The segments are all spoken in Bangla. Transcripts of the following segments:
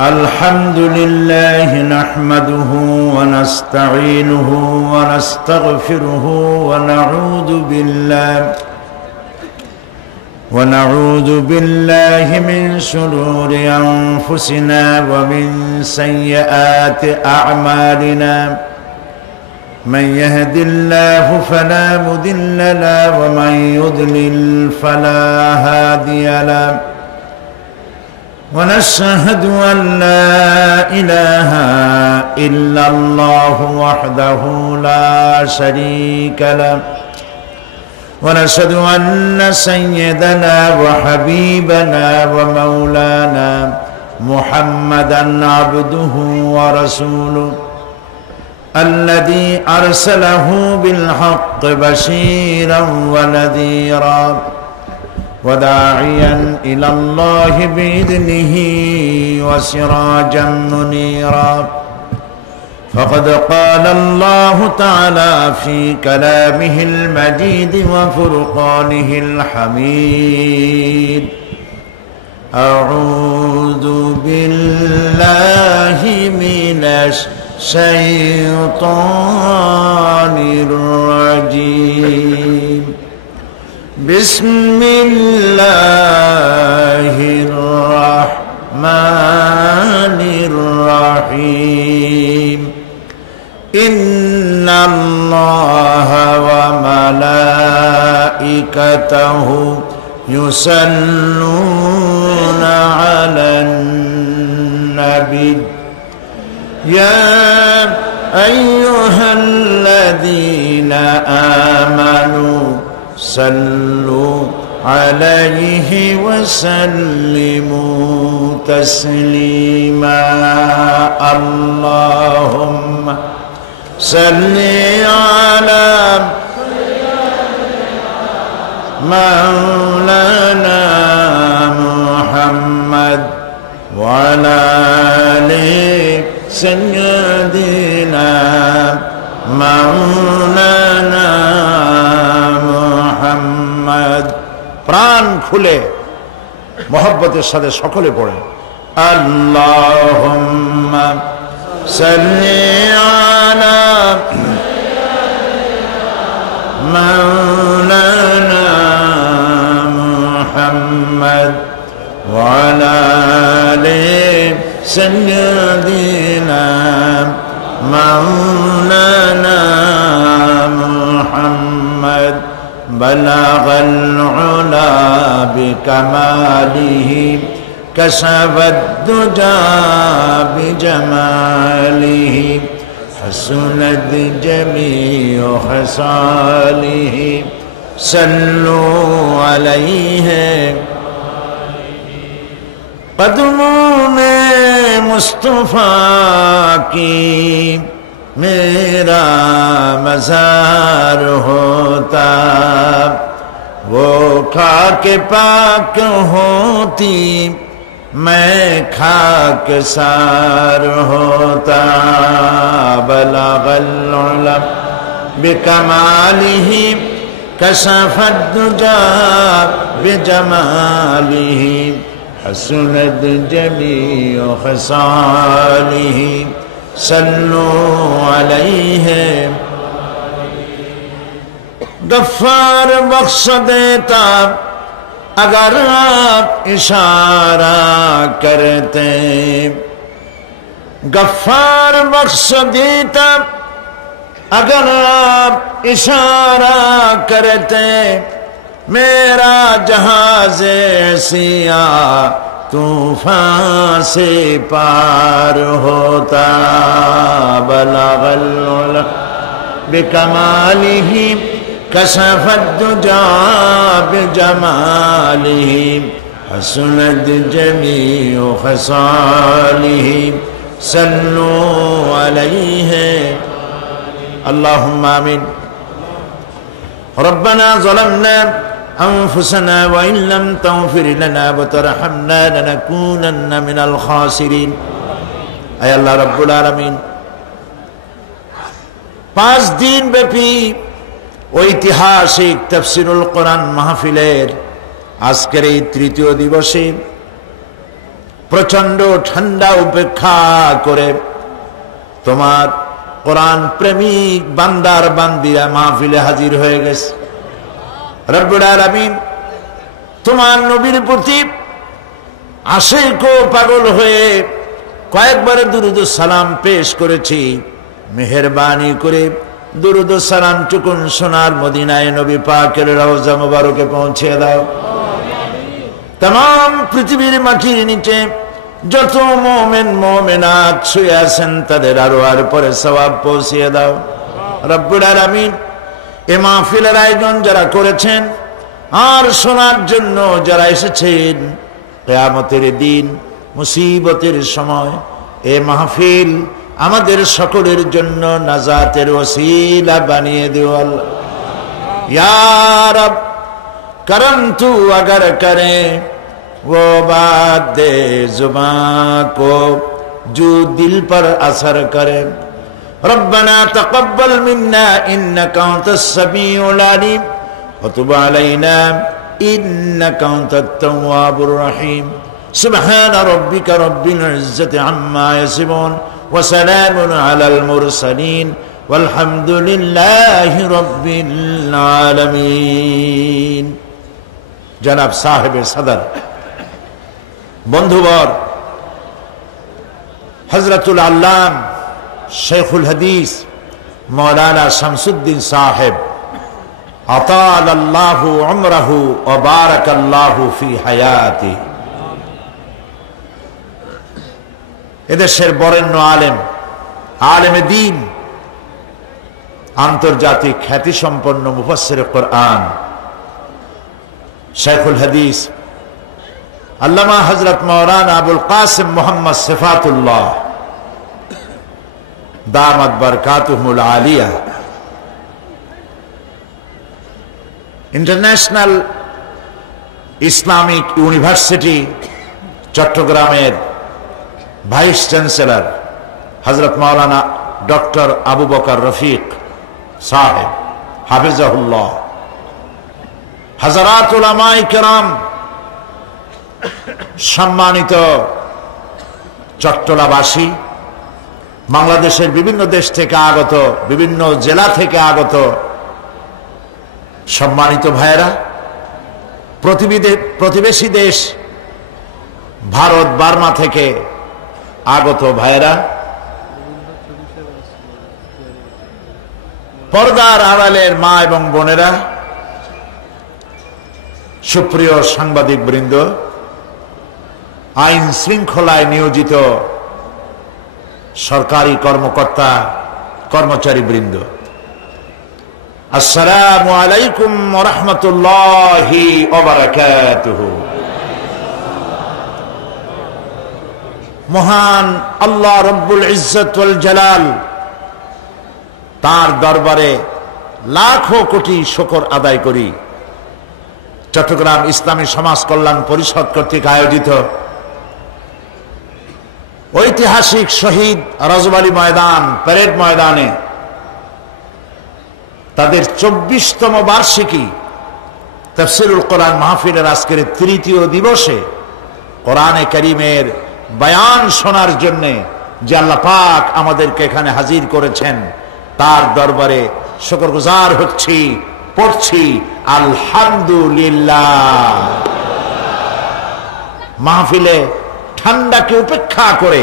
الحمد لله نحمده ونستعينه ونستغفره ونعوذ بالله من شرور أنفسنا ومن سيئات أعمالنا من يهد الله فلا مضل له ومن يضلل فلا هادي له ونشهد أن لا إله إلا الله وحده لا شريك له ونشهد أن سيدنا وحبيبنا ومولانا محمدا عبده ورسوله الذي أرسله بالحق بشيرا ونذيرا وداعيا إلى الله بإذنه وسراجا منيرا فقد قال الله تعالى في كلامه المجيد وفرقانه الحميد أعوذ بالله من الشيطان الرجيم بسم الله الرحمن الرحيم إن الله وملائكته يصلون على النبي يا أيها الذين آمنوا صلوا عليه وسلموا تسليما اللهم صل على مولانا محمد وعلى آل سيدنا مولانا محمد প্রাণ খুলে মহব্বতের সাথে সকলে পড়ে আল্লাহুম্মা সাল্লি আলা মাওলানা মুহাম্মদ ওয়া আলা আলি সাইয়্যিদিনা মাওলানা মুহাম্মদ بلغ العلا بكماله كشف الدجى بجماله حسنت جميع خصاله صلوا عليه قدمون مصطفى کی मेरा मज़ार होता वो खाके पाक होती मैं खाक सार होता बलगल उला बिकमालिही कशफद दुजा बिजमालिही हसनत जमीउ खसालिही सल्लू अलैहि गफ्फार बख्श देता अगर आप इशारा करते गफ्फार बख्श देता अगर आप इशारा करते मेरा जहाज़ सिया तूफान से पार होता बलगल उला बिकमालिही कशफद दुजा बिजमालिही हसनत जमीउ खसालिही सल्लू अलैहि अल्लाहुम्मा आमीन रब्बना ज़लमना أنفسنا وإن لم تغفر لنا وترحمنا لنكونن من الخاسرين أي الله رب العالمين 5 দিন ব্যাপী ঐতিহাসিক তাফসীরুল কোরআন মাহফিলের আজকের এই তৃতীয় দিবসে প্রচন্ড ঠান্ডা উপেক্ষা করে তোমার কোরআন প্রেমিক বান্দার বান্দিরা মাহফিলে হাজির হয়ে গেছে। রব্বুল আলামিন তোমার নবীর প্রতি আশিক ও পাগল হয়ে কয়েকবার দুরূদ সালাম পেশ করেছি। মেহেরবানি করে দুরূদ সালাম টুকুন সোনার মদিনায় নবী পাকের রওজা মুবারকে পৌঁছে দাও। तमाम পৃথিবীর মাটির নিচে যত মুমিন মুমিনাত শুয়ে আছেন তাদের আরওয়ার পরে সওয়াব পৌঁছিয়ে দাও। রব্বুল আলামিন এই মাহফিলের আয়োজন যারা করেছেন আর শোনার জন্য যারা এসেছেন, কিয়ামতের দিন মুসিবতের সময় এই মাহফিল আমাদের সকলের জন্য নাজাতের ওসিলা বানিয়ে দিও আল্লাহ। ইয়া রব करम तू अगर करे वो बात दे जुबान को जो दिल पर असर करे। रब्बना तक़ब्बल मिन्ना इन्नका अंतस समीउल अलीम व तुब अलैना इन्नका अंतत तव्वाबुर रहीम। सुब्हान रब्बिका रब्बिल इज्जति अम्मा यसिफून व सलामुन अलल मुरसलीन वल्हम्दुलिल्लाहि रब्बिल आलमीन। जनाब साहिब सदर, बंधुवर, हजरतुल अल्लाम शेखुल हदीस मौलाना शमसुद्दीन साहिब अतालल्लाहु उम्रहु व बारकल्लाहु फी हयाती, एदेशेर बरेण्य आलेम, आलेमे दीन, आंतर्जातिक ख्याति सम्पन्न मुफस्सिर कुरआन शेखुल हदीस अल्लामा हजरत मौलाना अबुल कासिम मोहम्मद सिफातुल्लाह दामत बरकातुहुल आलिया इंटरनेशनल इस्लामिक यूनिवर्सिटी चट्टग्रामेर भाइस चैंसलर हजरत मौलाना डॉक्टर अबू बकर रफीक साहेब हाफिज़हुल्लाह, हजरात उलामाए किराम, सम्मानित चट्टलाबासी, बांग्लादेशेर विभिन्न देश थेके आगत, विभिन्न जिला थेके आगत सम्मानित भाइरा, प्रतिवेशी देश भारत बार्मा थेके आगत भाइरा, पर्दार आड़ालेर मा एवं बोनेरा, सुप्रिय सांबादिक बृंद, आईन श्रृंखलाय नियोजित सरकारी कर्मकर्ता कर्मचारी बृंद, अस्सलामु आलैकुम व रहमतुल्लाहि व बाराकातुहु। महान अल्लाह रब्बुल इज्जत वल जलाल तार दरबारे लाखों कोटी शुक्र आदाय करी चट्टग्राम इस्लामी समाज कल्याण परिषद कर्तृक आयोजित ऐतिहासिक शहीद रजबाली मैदान परेड मैदाने तादेर 24तम वार्षिकी तफसीरुल कुरान महफिलेर आजकेर तृतीय दिवसे कुराने करीमेर बयान शोनार जन्य जे आल्लाह पाक आमादेरके एखाने हाजिर करेछेन तार दरबारे शुक्रगुजार हच्छी, पढ़ছি আলহামদুলিল্লাহ। মাহফিলে ঠান্ডাকে উপেক্ষা করে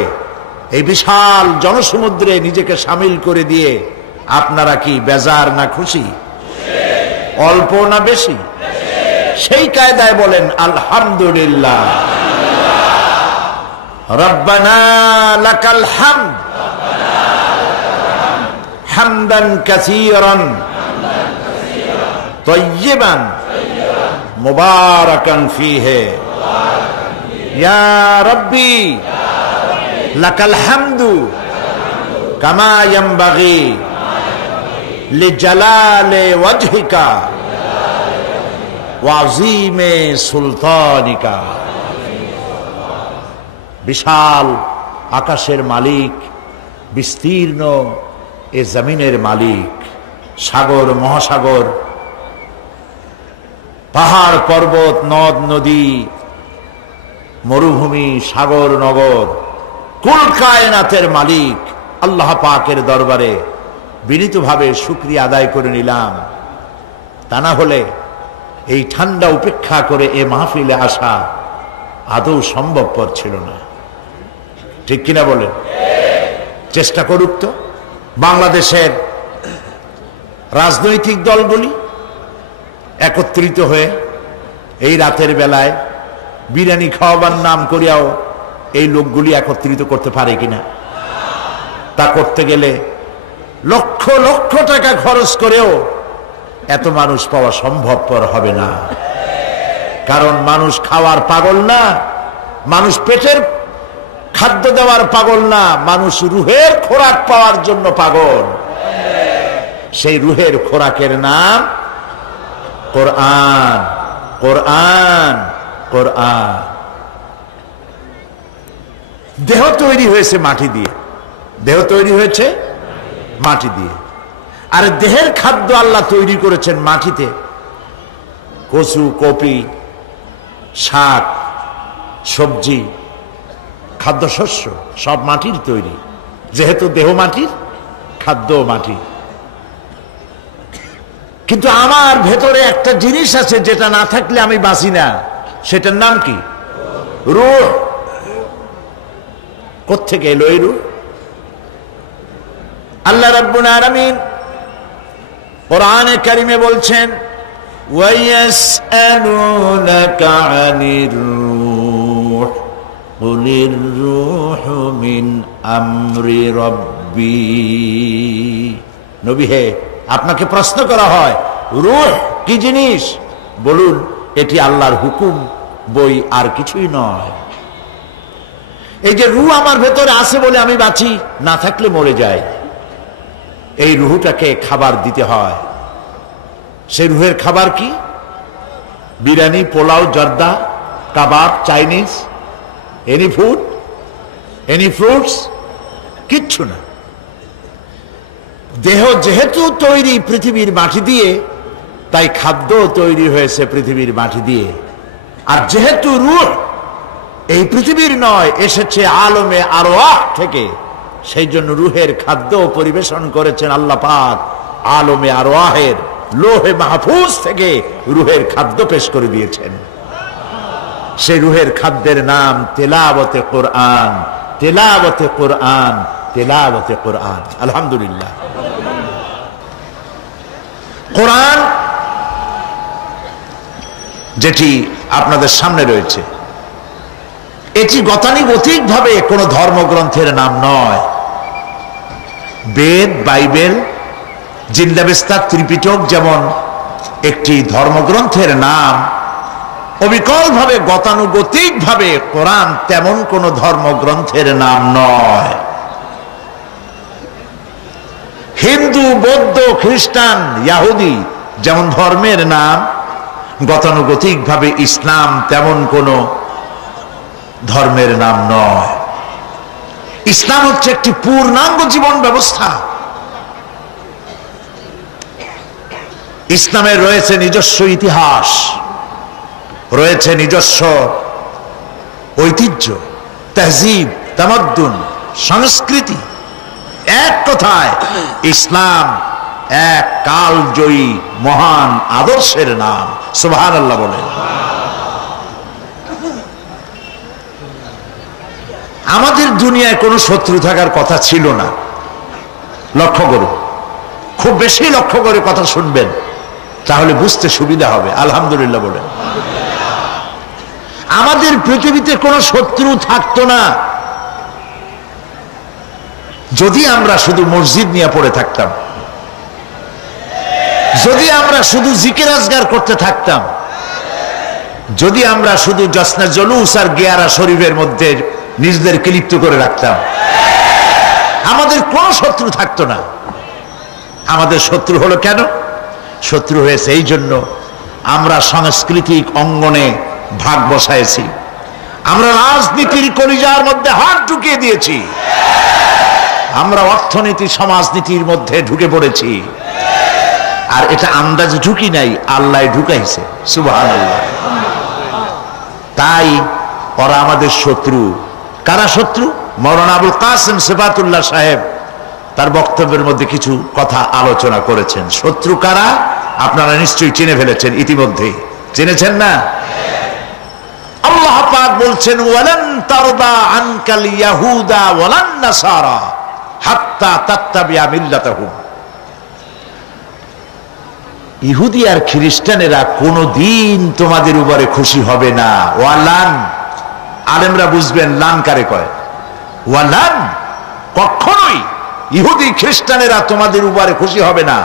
এই বিশাল জনসমুদ্রে নিজেকে শামিল করে দিয়ে আপনারা কি বেজার না খুশি? অল্প না বেশি? সেই কায়দায় বলেন আলহামদুলিল্লাহ। রব্বানা লাকাল হামদ হামদান কাসীরান তয়্যিবান মুবারাকান ফীহি ইয়া রাব্বি লাকাল হামদু কামা ইয়ানবাগি লিজালালি ওয়াজহিকা ওয়া আযীমি সুলতানিকা। বিশাল আকাশের মালিক, বিস্তীর্ণ এ জমিনের মালিক, সাগর মহাসাগর পাহাড় পর্বত নদ নদী মরুভূমি সাগর নগর কুল কায়নাতের মালিক আল্লাহ পাকের দরবারে বিনীতভাবে শুকরিয়া আদায় করে নিলাম। তা না হলে এই ঠান্ডা উপেক্ষা করে এ মাহফিলে আসা আদৌ সম্ভবপর ছিল না। ঠিক কিনা বলেন? চেষ্টা করুক তো বাংলাদেশের রাজনৈতিক দলগুলি একত্রিত হয়ে এই রাতের বেলায় বিরিয়ানি খাওয়াবার নাম করিয়াও এই লোকগুলি একত্রিত করতে পারে কিনা। তা করতে গেলে লক্ষ লক্ষ টাকা খরচ করেও এত মানুষ পাওয়া সম্ভবপর হবে না। কারণ মানুষ খাওয়ার পাগল না, মানুষ পেটের খাদ্য দেওয়ার পাগল না, মানুষ রুহের খোরাক পাওয়ার জন্য পাগল। সেই রুহের খোরাকের নাম কোরআন। কোরআন কোরআন। দেহ তৈরি হয়েছে মাটি দিয়ে, দেহ তৈরি হয়েছে মাটি দিয়ে। আর দেহের খাদ্য আল্লাহ তৈরি করেছেন মাটিতে। কচু, কপি, শাক, সবজি, খাদ্যশস্য সব মাটির তৈরি। যেহেতু দেহ মাটির, খাদ্য মাটি। কিন্তু আমার ভেতরে একটা জিনিস আছে যেটা না থাকলে আমি বাঁচি না। সেটার নাম কি? রূহ। কোত্থেকে এলো এই রূহ? আল্লাহ রাব্বুল আলামিন কোরআনে কারিমে বলছেন, ওয়ায়াসআলুনাকা আনির রূহ কুলির রূহু মিন আমরি রাব্বি। নবী হে, আপনাকে প্রশ্ন করা হয় রূহ কি জিনিস? বলুন, এটি আল্লাহর হুকুম, বই আর কিছুই নয়। এই যে রূহ আমার ভেতরে আছে বলে আমি বাঁচি, না থাকলে মরে যাই। এই রূহটাকে খাবার দিতে হয়। সেই রূহের খাবার কি? বিরিয়ানি, পোলাও, জর্দা, কাবাব, Chinese, any food, any fruits, কিচ্ছু না। দেহ যেহেতু তৈরি পৃথিবীর মাটি দিয়ে, তাই খাদ্য তৈরি হয়েছে পৃথিবীর মাটি দিয়ে। আর যেহেতু রূহ এই পৃথিবীর নয়, এসেছে আলমে আরওয়াহ থেকে, সেই জন্য রূহের খাদ্য পরিবেশন করেছেন আল্লাহ পাক আলমে আরওয়াহের লোহে মাহফুজ থেকে রূহের খাদ্য পেশ করে দিয়েছেন। সেই রূহের খাদ্যের নাম তেলাওয়াতে কোরআন। তেলাওয়াতে কোরআন, তেলাওয়াতে কোরআন। আলহামদুলিল্লাহ। কোরআন যেটি আপনাদের সামনে রয়েছে, এটি গতানুগতিক ভাবে কোন ধর্মগ্রন্থের নাম নয়। বেদ, বাইবেল, জিন্দাবেস্তা, ত্রিপিটক যেমন একটি ধর্মগ্রন্থের নাম, অবিকল ভাবে গতানুগতিক ভাবে কোরআন তেমন কোন ধর্মগ্রন্থের নাম নয়। হিন্দু, বৌদ্ধ, খ্রিস্টান, ইহুদি যেমন ধর্মের নাম, গতানুগতিক ভাবে ইসলাম তেমন কোন ধর্মের নাম নয়। ইসলাম হচ্ছে একটি পূর্ণাঙ্গ জীবন ব্যবস্থা। ইসলামের রয়েছে নিজস্ব ইতিহাস, রয়েছে নিজস্ব ঐতিহ্য, তাহজিব, তামাদ্দুন, সংস্কৃতি। এক কথায় ইসলাম এক কালজয়ী মহান আদর্শের নাম। সুবহানাল্লাহ বলেন। আমাদের দুনিয়ায় কোনো শত্রু থাকার কথা ছিল না। লক্ষ্য করুন, খুব বেশি লক্ষ্য করে কথা শুনবেন, তাহলে বুঝতে সুবিধা হবে। আলহামদুলিল্লাহ বলেন। আমাদের পৃথিবীতে কোনো শত্রু থাকতো না যদি আমরা শুধু মসজিদ নিয়ে পড়ে থাকতাম, যদি আমরা শুধু জিকির আজগার করতে থাকতাম, যদি আমরা শুধু জসনা জলুস আর গিয়ারা শরীফের মধ্যে নিজেদেরকে লিপ্ত করে রাখতাম, আমাদের কোনো শত্রু থাকতো না। আমাদের শত্রু হলো কেন? শত্রু হয়েছে এই জন্য আমরা সাংস্কৃতিক অঙ্গনে ভাগ বসাইছি, আমরা রাজনীতির কলিজার মধ্যে হাত ঢুকিয়ে দিয়েছি, আমরা অর্থনীতি সমাজনীতির মধ্যে ঢুকে পড়েছি, আর এটা আন্দাজ ঢুকি নাই, আল্লাহ ঢুকাইছে। সুবহানাল্লাহ। তাই ওরা আমাদের শত্রু। কারা শত্রু? মাওলানা আবুল কাসেম সিফাতুল্লাহ সাহেব তার বক্তব্যের মধ্যে কিছু কথা আলোচনা করেছেন। শত্রু কারা আপনারা নিশ্চয়ই চিনে ফেলেছেন ইতিমধ্যে। চিনেছেন না? আল্লাহ পাক বলছেন, ওয়ালান তারদা আনকাল ইয়াহুদা ওয়ালান নাসারা হাত্তা তাত্তাবিআ মিল্লাতাহুম। ইহুদি আর খ্রিস্টানেরা কোনদিন তোমাদের উপরে খুশি হবে না। ওয়ালান, আলেমরা বুঝবেন লান কারে কয়। ওয়ালান, কখনোই ইহুদি খ্রিস্টানেরা তোমাদের উপরে খুশি হবে না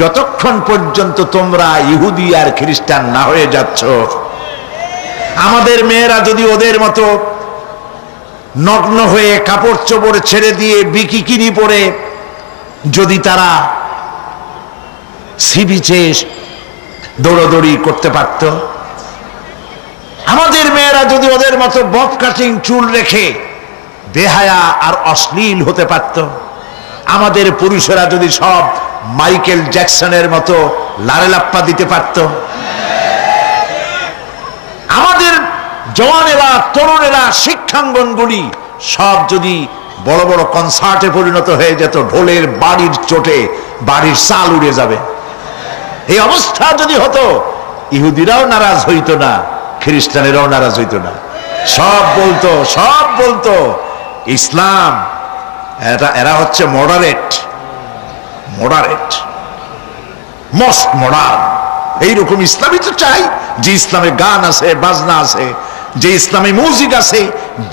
যতক্ষণ পর্যন্ত তোমরা ইহুদি আর খ্রিস্টান না হয়ে যাচ্ছ। আমাদের মেয়েরা যদি ওদের মতো নগ্ন হয়ে কাপড় চোপড় ছেড়ে দিয়ে বিকিনি পরে যদি তারা সি বিচে দৌড়াদৌড়ি করতে পারত, আমাদের মেয়েরা যদি ওদের মতো বব কাটিং চুল রেখে বেহায়া আর অশ্লীল হতে পারত, আমাদের পুরুষেরা যদি সব মাইকেল জ্যাকসনের মতো লারেলাপ্পা দিতে পারত, আমাদের জওয়ানেরা তরুণেরা শিক্ষাঙ্গনগুলি সব যদি বড় বড় কনসার্টে পরিণত হয়ে যেত, ঢোলের বাড়ির চোটে বাড়ির চাল উড়ে যাবে, এই অবস্থা যদি হতো, ইহুদিরাও নারাজ হইতো না, খ্রিস্টানেরাও নারাজ হইতো না। সব বলতো ইসলাম এরা হচ্ছে মডারেট, মোস্ট মডার্ন। এইরকম ইসলামই তো চাই, যে ইসলামে গান আছে, বাজনা আছে, যে ইসলামে মিউজিক আছে,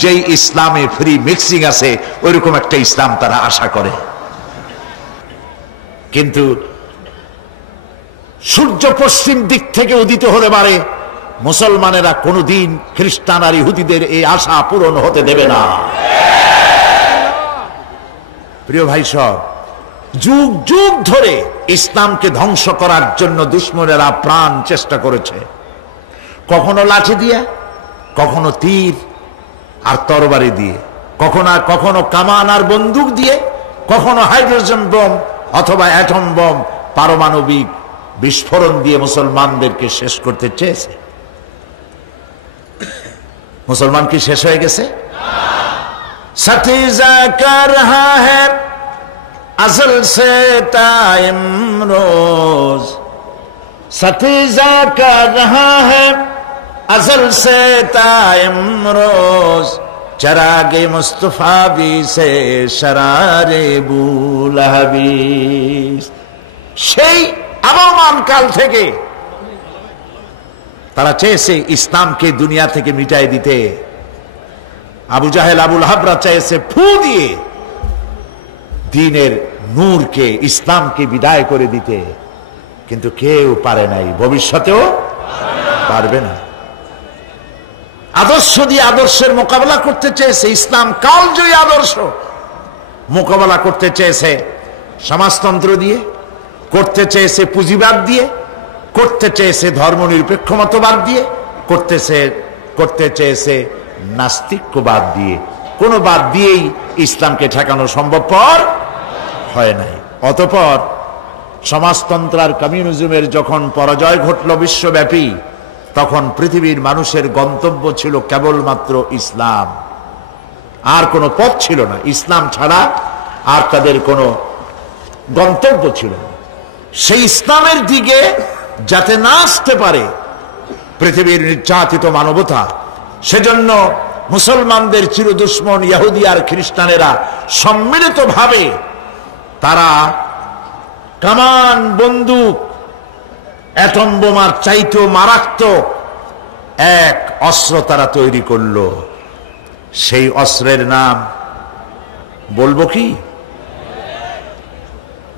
যে ইসলামে ফ্রি মিক্সিং আছে, ওইরকম একটা ইসলাম তারা আশা করে। কিন্তু সূর্য পশ্চিম দিক থেকে উদিত হতে পারে, মুসলমানেরা কোনদিন খ্রিস্টান আর ইহুদিদের এই আশা পূরণ হতে দেবে না। প্রিয় ভাই সব, যুগ যুগ ধরে ইসলামকে ধ্বংস করার জন্য দুশমনেরা প্রাণ চেষ্টা করেছে, কখনো লাঠি দিয়ে, কখনো তীর আর তরবারি দিয়ে, কখনো কামান আর বন্দুক দিয়ে, কখনো হাইড্রোজেন বোম অথবা অ্যাটম বোম পারমাণবিক বিস্ফোরণ দিয়ে মুসলমানদেরকে শেষ করতে চেয়েছে। মুসলমান কি শেষ হয়ে গেছে? সতীজা কর রহা হ্যায় अज़ल से टाइम रोज, सतीजा कर रहा है अज़ल से टाइम रोज, चरागे मुस्तफा भी से शरारे बुलहबी। সেই আবহমান কাল থেকে তারা চেয়েছে ইসলামকে দুনিয়া থেকে মিটাই দিতে। আবু জাহেল আবুল হাবরা চেয়েছে ফু দিয়ে দ্বীনের নূরকে, ইসলামকে বিদায় করে দিতে, কিন্তু কেউ পারে নাই, ভবিষ্যতেও পারবে না। আদর্শ দিয়ে আদর্শের মোকাবেলা করতে চেয়েছে, ইসলাম কালজয়ী আদর্শ মোকাবেলা করতে চেয়েছে সমাজতন্ত্র দিয়ে, করতে চেয়েছে পুঁজিবাদ দিয়ে, করতে চেয়েছে ধর্মনিরপেক্ষ মতবাদ দিয়ে, করতে চেয়েছে নাস্তিক্যবাদ দিয়ে। কোন বাদ দিয়েই ইসলামকে ঠেকানো সম্ভবপর হয় নাই। অতঃপর সমাজতন্ত্র আর কমিউনিজমের যখন পরাজয় ঘটল বিশ্বব্যাপী, তখন পৃথিবীর মানুষের গন্তব্য ছিল কেবলমাত্র ইসলাম, আর কোনো পথ ছিল না। ইসলাম ছাড়া আর তাদের কোনো গন্তব্য ছিল না। সেই ইসলামের দিকে যাতে না আসতে পারে পৃথিবীর নির্যাতিত মানবতা, সেজন্য মুসলমানদের চিরদুশ্মন ইহুদি আর খ্রিস্টানেরা সম্মিলিতভাবে তারা কামান, বন্দুক, অ্যাটম বোমার চাইতেও মারাত্মক এক অস্ত্র তারা তৈরি করল। সেই অস্ত্রের নাম বলবো কি?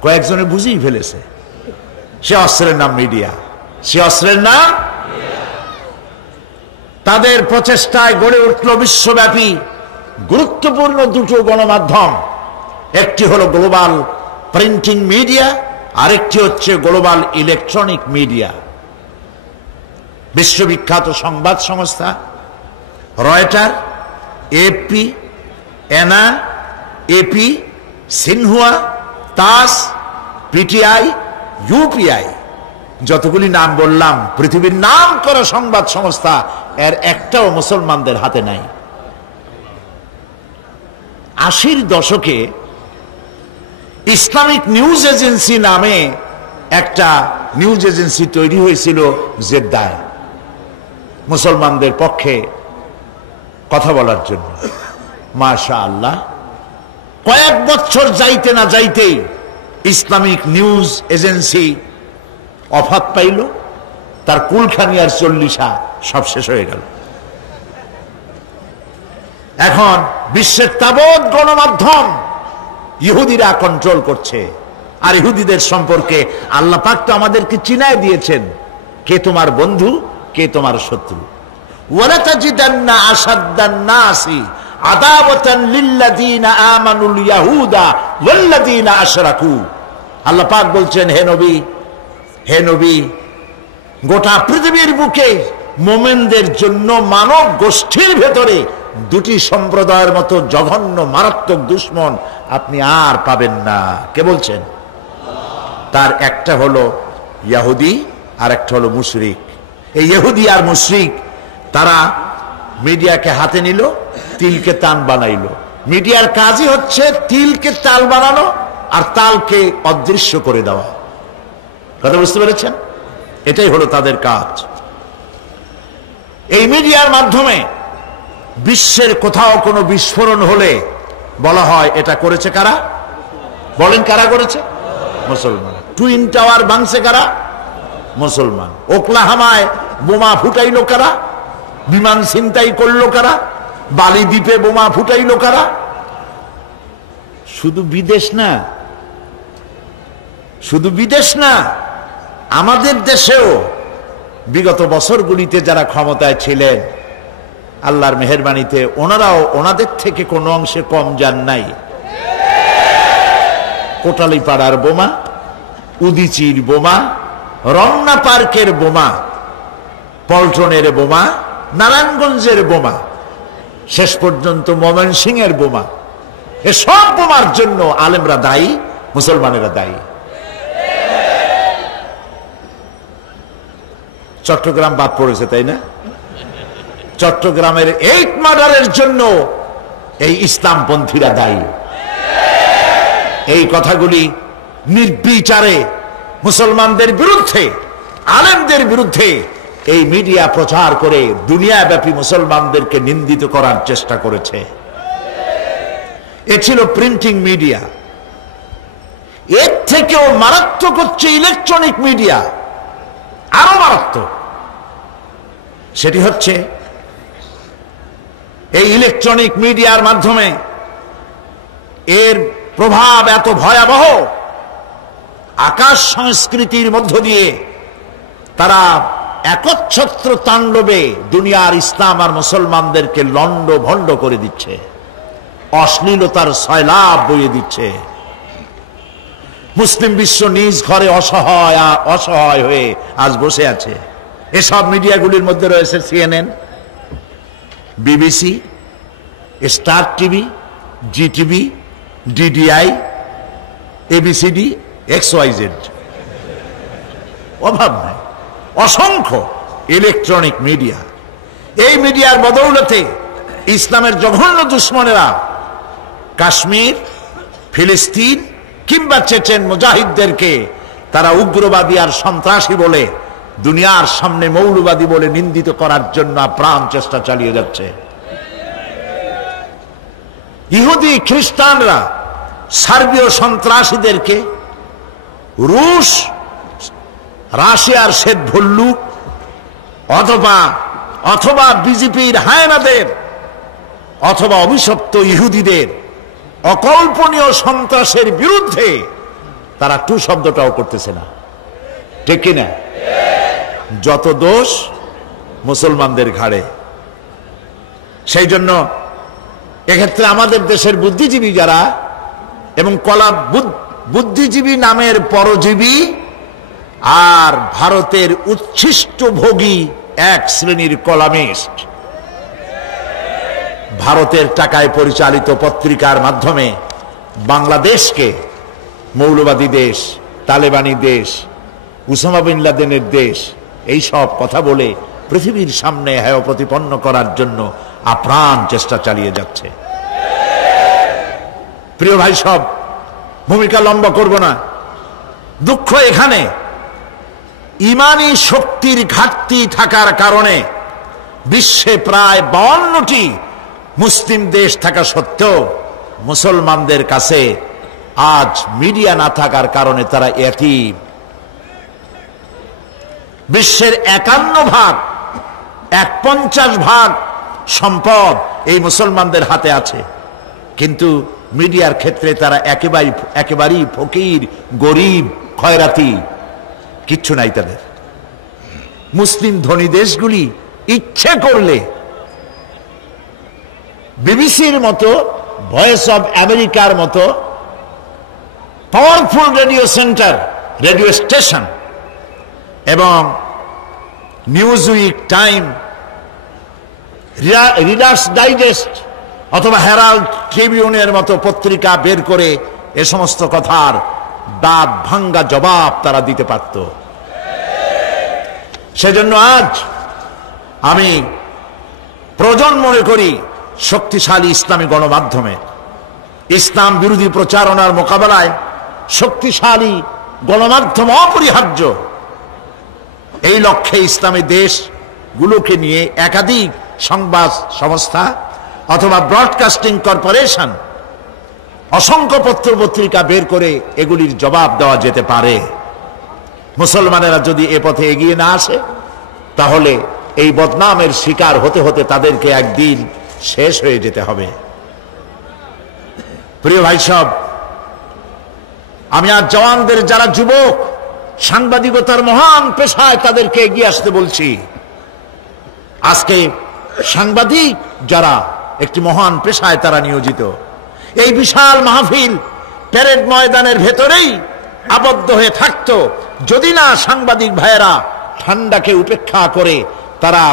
কয়েকজনে বুঝেই ফেলেছে। সে অস্ত্রের নাম মিডিয়া। সে অস্ত্রের নাম, তাদের প্রচেষ্টায় গড়ে উঠল বিশ্বব্যাপী গুরুত্বপূর্ণ দুটো গণমাধ্যম। একটি হলো গ্লোবাল প্রিন্টিং মিডিয়া, আরেকটি হচ্ছে গ্লোবাল ইলেকট্রনিক মিডিয়া। বিশ্ববিখ্যাত সংবাদ সংস্থা রয়টার, এপি, এনা, এপি, সিনহুয়া, তাস, পিটিআই, ইউপিআই যতগুলি নাম বললাম পৃথিবীর নাম করা সংবাদ সংস্থা, এর একটাও মুসলমানদের হাতে নাই। 80-র দশকে ইসলামিক নিউজ এজেন্সি নামে একটা নিউজ এজেন্সি তৈরি হয়েছিল জেদ্দায়, মুসলমানদের পক্ষে কথা বলার জন্য। মাশাআল্লাহ, কয়েক বছর যাইতে না যাইতেই ইসলামিক নিউজ এজেন্সি অফাত পাইল, তার কুলখানি আর চল্লিশা সব শেষ হয়ে গেল। এখন বিশ্বের তাবৎ গণমাধ্যম ইহুদিরা কন্ট্রোল করছে। আর ইহুদিদের সম্পর্কে আল্লাহ পাক তো আমাদেরকে চিনায় দিয়েছেন কে তোমার বন্ধু, কে তোমার শত্রু। ওয়ালা তাজিদান্না আশাদ্দান নাসি আদাওয়াতান লিল্লাযিনা আমানুল ইয়াহুদা ওয়াল্লাযিনা আশরাকু। আল্লাহ পাক বলছেন, হে নবী, হে নবী, গোটা পৃথিবীর বুকে মোমেনদের জন্য মানব গোষ্ঠীর ভেতরে দুটি সম্প্রদায়ের মতো জঘন্য মারাত্মক দুশ্মন আপনি আর পাবেন না। কে বলছেন? তার একটা হলো ইহুদি আর একটা হলো মুশরিক। এই ইহুদি আর মুশরিক তারা মিডিয়াকে হাতে নিল, তিলকে তান বানাইলো। মিডিয়ার কাজই হচ্ছে তিলকে তাল বানানো আর তালকে অদৃশ্য করে দেওয়া। কথা বুঝতে পেরেছেন? এটাই হলো তাদের কাজ। এই মিডিয়ার মাধ্যমে বিশ্বের কোথাও কোনো বিস্ফোরণ হলে বলা হয় এটা করেছে কারা? বলেন, কারা করেছে? মুসলমান। টুইন টাওয়ার ভাঙছে কারা? মুসলমান। ওকলাহামায় বোমা ফুটাইলো কারা? বিমান ছিনতাই করলো কারা? বালি দ্বীপে বোমা ফুটাইলো কারা? শুধু বিদেশ না, শুধু বিদেশ না, আমাদের দেশেও বিগত বছরগুলিতে যারা ক্ষমতায় ছিলেন আল্লাহর মেহেরবানিতে ওনারাও ওনাদের থেকে কোনো অংশে কম যান নাই। কোটালীপাড়ার বোমা, উদিচির বোমা, রমনা পার্কের বোমা, পল্টনের বোমা, নারায়ণগঞ্জের বোমা, শেষ পর্যন্ত ময়মনসিংহের বোমা, এসব বোমার জন্য আলেমরা দায়ী, মুসলমানেরা দায়ী। চট্টগ্রাম বাদ পড়েছে, তাই না? চট্টগ্রামের 8 মার্ডারের জন্য এই ইসলামপন্থীরা দায়ী। এই কথাগুলি নির্বিচারে মুসলমানদের বিরুদ্ধে, আলেমদের বিরুদ্ধে এই মিডিয়া প্রচার করে দুনিয়াব্যাপী মুসলমানদেরকে নিন্দিত করার চেষ্টা করেছে। এ ছিল প্রিন্টিং মিডিয়া। এর থেকেও মারাত্মক হচ্ছে ইলেকট্রনিক মিডিয়া, আরো মারাত্মক। সেটি হচ্ছে এই ইলেকট্রনিক মিডিয়ার মাধ্যমে এর প্রভাব এত ভয়াবহ, আকাশ সংস্কৃতির মধ্য দিয়ে তারা একচ্ছত্র তাণ্ডবে দুনিয়ার ইসলাম আর মুসলমানদেরকে লন্ড ভন্ড করে দিচ্ছে, অশ্লীলতার সয়লাব বইয়ে দিচ্ছে। মুসলিম বিশ্ব নিজ ঘরে অসহায় হয়ে আজ বসে আছে। এসব মিডিয়াগুলির মধ্যে রয়েছে CNN, BBC, star TV, GTV, DDI, ABCD, XYZ, অভাব নাই, অসংখ্য ইলেকট্রনিক মিডিয়া। এই মিডিয়ার বদৌলতে ইসলামের জঘন্য দুশ্মনেরা কাশ্মীর, ফিলিস্তিন কিংবা চেচেন মুজাহিদদেরকে তারা উগ্রবাদী আর সন্ত্রাসী বলে দুনিয়ার সামনে মৌলবাদী বলে নিন্দিত করার জন্য প্রাণ চেষ্টা চালিয়ে যাচ্ছে। ইহুদি খ্রিস্টানরা সার্বীয় সন্ত্রাসীদেরকে রুশ, রাশিয়ার শ্বেত ভল্লুক অথবা বিজেপির হায়নাদের অথবা অভিশপ্ত ইহুদিদের অকল্পনীয় সন্ত্রাসের বিরুদ্ধে তারা টু শব্দটাও করতেছে না। ঠিক কিনা? যত দোষ মুসলমানদের ঘাড়ে। সেই জন্য এক্ষেত্রে আমাদের দেশের বুদ্ধিজীবী যারা এবং বুদ্ধিজীবী নামের পরজীবী আর ভারতের উচ্ছিষ্ট ভোগী এক শ্রেণীর কলামিস্ট, ভারতের টাকায় পরিচালিত পত্রিকার মাধ্যমে বাংলাদেশকে মৌলবাদী দেশ, তালেবানি দেশ, উসামা বিন লাদেনের দেশ, এই সব কথা বলে পৃথিবীর সামনে হেয় প্রতিপন্ন করার জন্য আপ্রাণ চেষ্টা চালিয়ে যাচ্ছে। প্রিয় ভাই, সব ভূমিকা লম্বা করব না। দুঃখ এখানে ইমানি শক্তির ঘাটতি থাকার কারণে বিশ্বে প্রায় 52টি মুসলিম দেশ থাকা সত্ত্বেও মুসলমানদের কাছে আজ মিডিয়া না থাকার কারণে তারা এতিম। বিশ্বের 51% সম্পদ এই মুসলমানদের হাতে আছে, কিন্তু মিডিয়ার ক্ষেত্রে তারা একেবারেই ফকির, গরিব, খয়রাতি, কিচ্ছু নাই তাদের। মুসলিম ধনী দেশগুলি ইচ্ছে করলে বিবিসির মতো, ভয়েস অব আমেরিকার মতো powerful radio centre, radio station এবং নিউজউইক, টাইম, রিডার্স ডাইজেস্ট অথবা হেরাল্ড ট্রিবিউনের মতো পত্রিকা বের করে এ সমস্ত কথার দাঁত ভাঙ্গা জবাব তারা দিতে পারত। সেজন্য আজ আমি প্রয়োজন মনে করি শক্তিশালী ইসলামী গণমাধ্যমে ইসলাম বিরোধী প্রচারণার মোকাবেলায় শক্তিশালী গণমাধ্যম অপরিহার্য। এই লক্ষ্যে ইসলামী দেশগুলোকে নিয়ে একাধিক সংবাদ সংস্থা অথবা ব্রডকাস্টিং কর্পোরেশন অসংখ্য পত্র পত্রিকা বের করে এগুলির জবাব দেওয়া যেতে পারে। মুসলমানেরা যদি এ পথে এগিয়ে না আসে তাহলে এই বদনামের শিকার হতে হতে তাদেরকে একদিন শেষ হয়ে যেতে হবে। প্রিয় ভাই সব, আমি আজ জওয়ানদের যারা যুবক সাংবাদিকতার মহান পেশায় তাদেরকে এগিয়ে আসতে বলছি। আজকে সাংবাদিক যারা একটি মহান পেশায় তারা নিয়োজিত, এই বিশাল মাহফিল প্যারেড ময়দানের ভেতরেই আবদ্ধ হয়ে থাকতো যদি না সাংবাদিক ভাইয়েরা ঠান্ডাকে উপেক্ষা করে তারা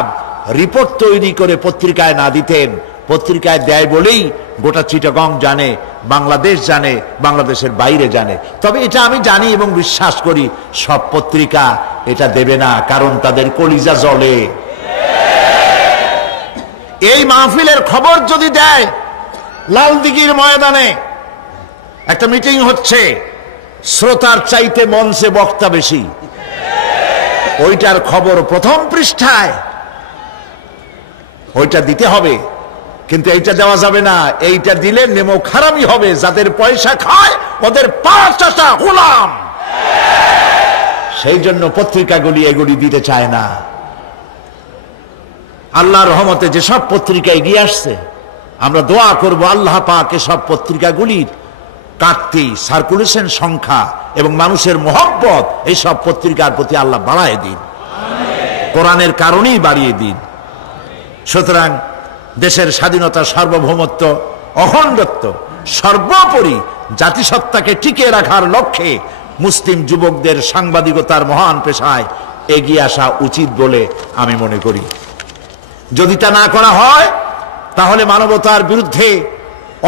রিপোর্ট তৈরি করে পত্রিকায় না দিতেন। পত্রিকায় দেয় বলেই গোটা চিটাগং জানে, বাংলাদেশ জানে, বাংলাদেশের বাইরে জানে। তবে এটা আমি জানি এবং বিশ্বাস করি সব পত্রিকা এটা দেবে না, কারণ তাদের কলিজা জ্বলে। এই মাহফিলের খবর যদি দেয় লালদিঘির ময়দানে একটা মিটিং হচ্ছে, শ্রোতার চাইতে মঞ্চে বক্তা বেশি, ওইটার খবর প্রথম পৃষ্ঠায়, ওইটা দিতে হবে। কিন্তু এইটা দেওয়া যাবে না, এইটা দিলে নেমো খারামি হবে। যাদের পয়সা খায় ওদের পাঁচটা গোলাম, সেই জন্য পত্রিকাগুলি এগুলি দিতে চায় না। আল্লাহর রহমতে যেসব পত্রিকা এগিয়ে আসছে, আমরা দোয়া করব আল্লাহ পাক এসব পত্রিকাগুলির কাটতি, সার্কুলেশন সংখ্যা এবং মানুষের মহব্বত এইসব পত্রিকার প্রতি আল্লাহ বাড়ায় দিন, কোরআনের কারণেই বাড়িয়ে দিন। সুতরাং দেশের স্বাধীনতা, সার্বভৌমত্ব, অখণ্ডত্ব, সর্বোপরি জাতিসত্তাকে টিকিয়ে রাখার লক্ষ্যে মুসলিম যুবকদের সাংবাদিকতার মহান পেশায় এগিয়ে আসা উচিত বলে আমি মনে করি। যদি তা না করা হয় তাহলে মানবতার বিরুদ্ধে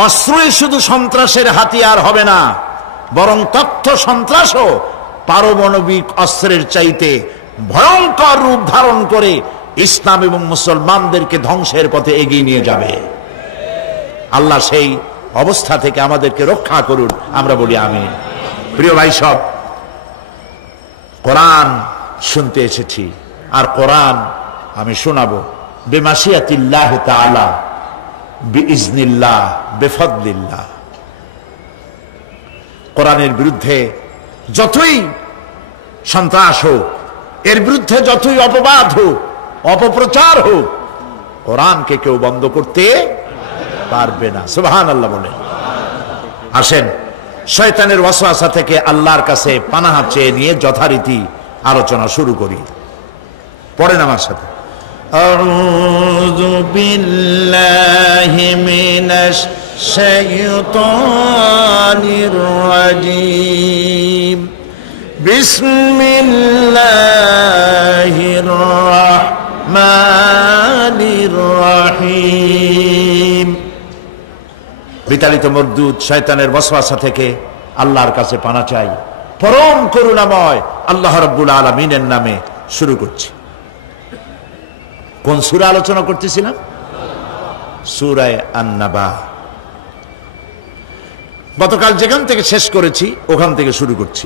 অস্ত্রই শুধু সন্ত্রাসের হাতিয়ার হবে না, বরং তথ্য সন্ত্রাসও পারমাণবিক অস্ত্রের চাইতে ভয়ঙ্কর রূপ ধারণ করে ইসলাম এবং মুসলমানদেরকে ধ্বংসের পথে এগিয়ে নিয়ে যাবে। আল্লাহ সেই অবস্থা থেকে আমাদেরকে রক্ষা করুন, আমরা বলি আমিন। প্রিয় ভাই সব, কোরআন শুনতে এসেছি, আর কোরআন আমি শোনাবো বিমাশিয়াতিল্লাহ তাআলা, বিইজনিল্লাহ, বিফদলিল্লাহ। কোরআনের বিরুদ্ধে যতই সন্ত্রাস হোক, এর বিরুদ্ধে যতই অপবাদ হোক, অপপ্রচার হোক, কোরআনকে কেউ বন্ধ করতে পারবে না। সুবহানাল্লাহ বলে। আসেন শয়তানের ওয়াসওয়াসা থেকে আল্লাহর কাছে পানাহ চেয়ে নিয়ে যথারীতি আলোচনা শুরু করি। পড়েন আমার সাথে। আউযু বিল্লাহি মিনাশ শাইতানির রাজীম। বিসমিল্লাহির রাহমানির রহিম। বিতাড়িত মরদুদ শয়তানের ওয়াসওয়াসা থেকে আল্লাহর কাছে পানা চাই। পরম করুণাময় আল্লাহ রাব্বুল আলামিনের নামে শুরু করছি। কোন সূরা আলোচনা করতেছিলাম? সূরা আন-নাবা। গতকাল যেখান থেকে শেষ করেছি ওখান থেকে শুরু করছি।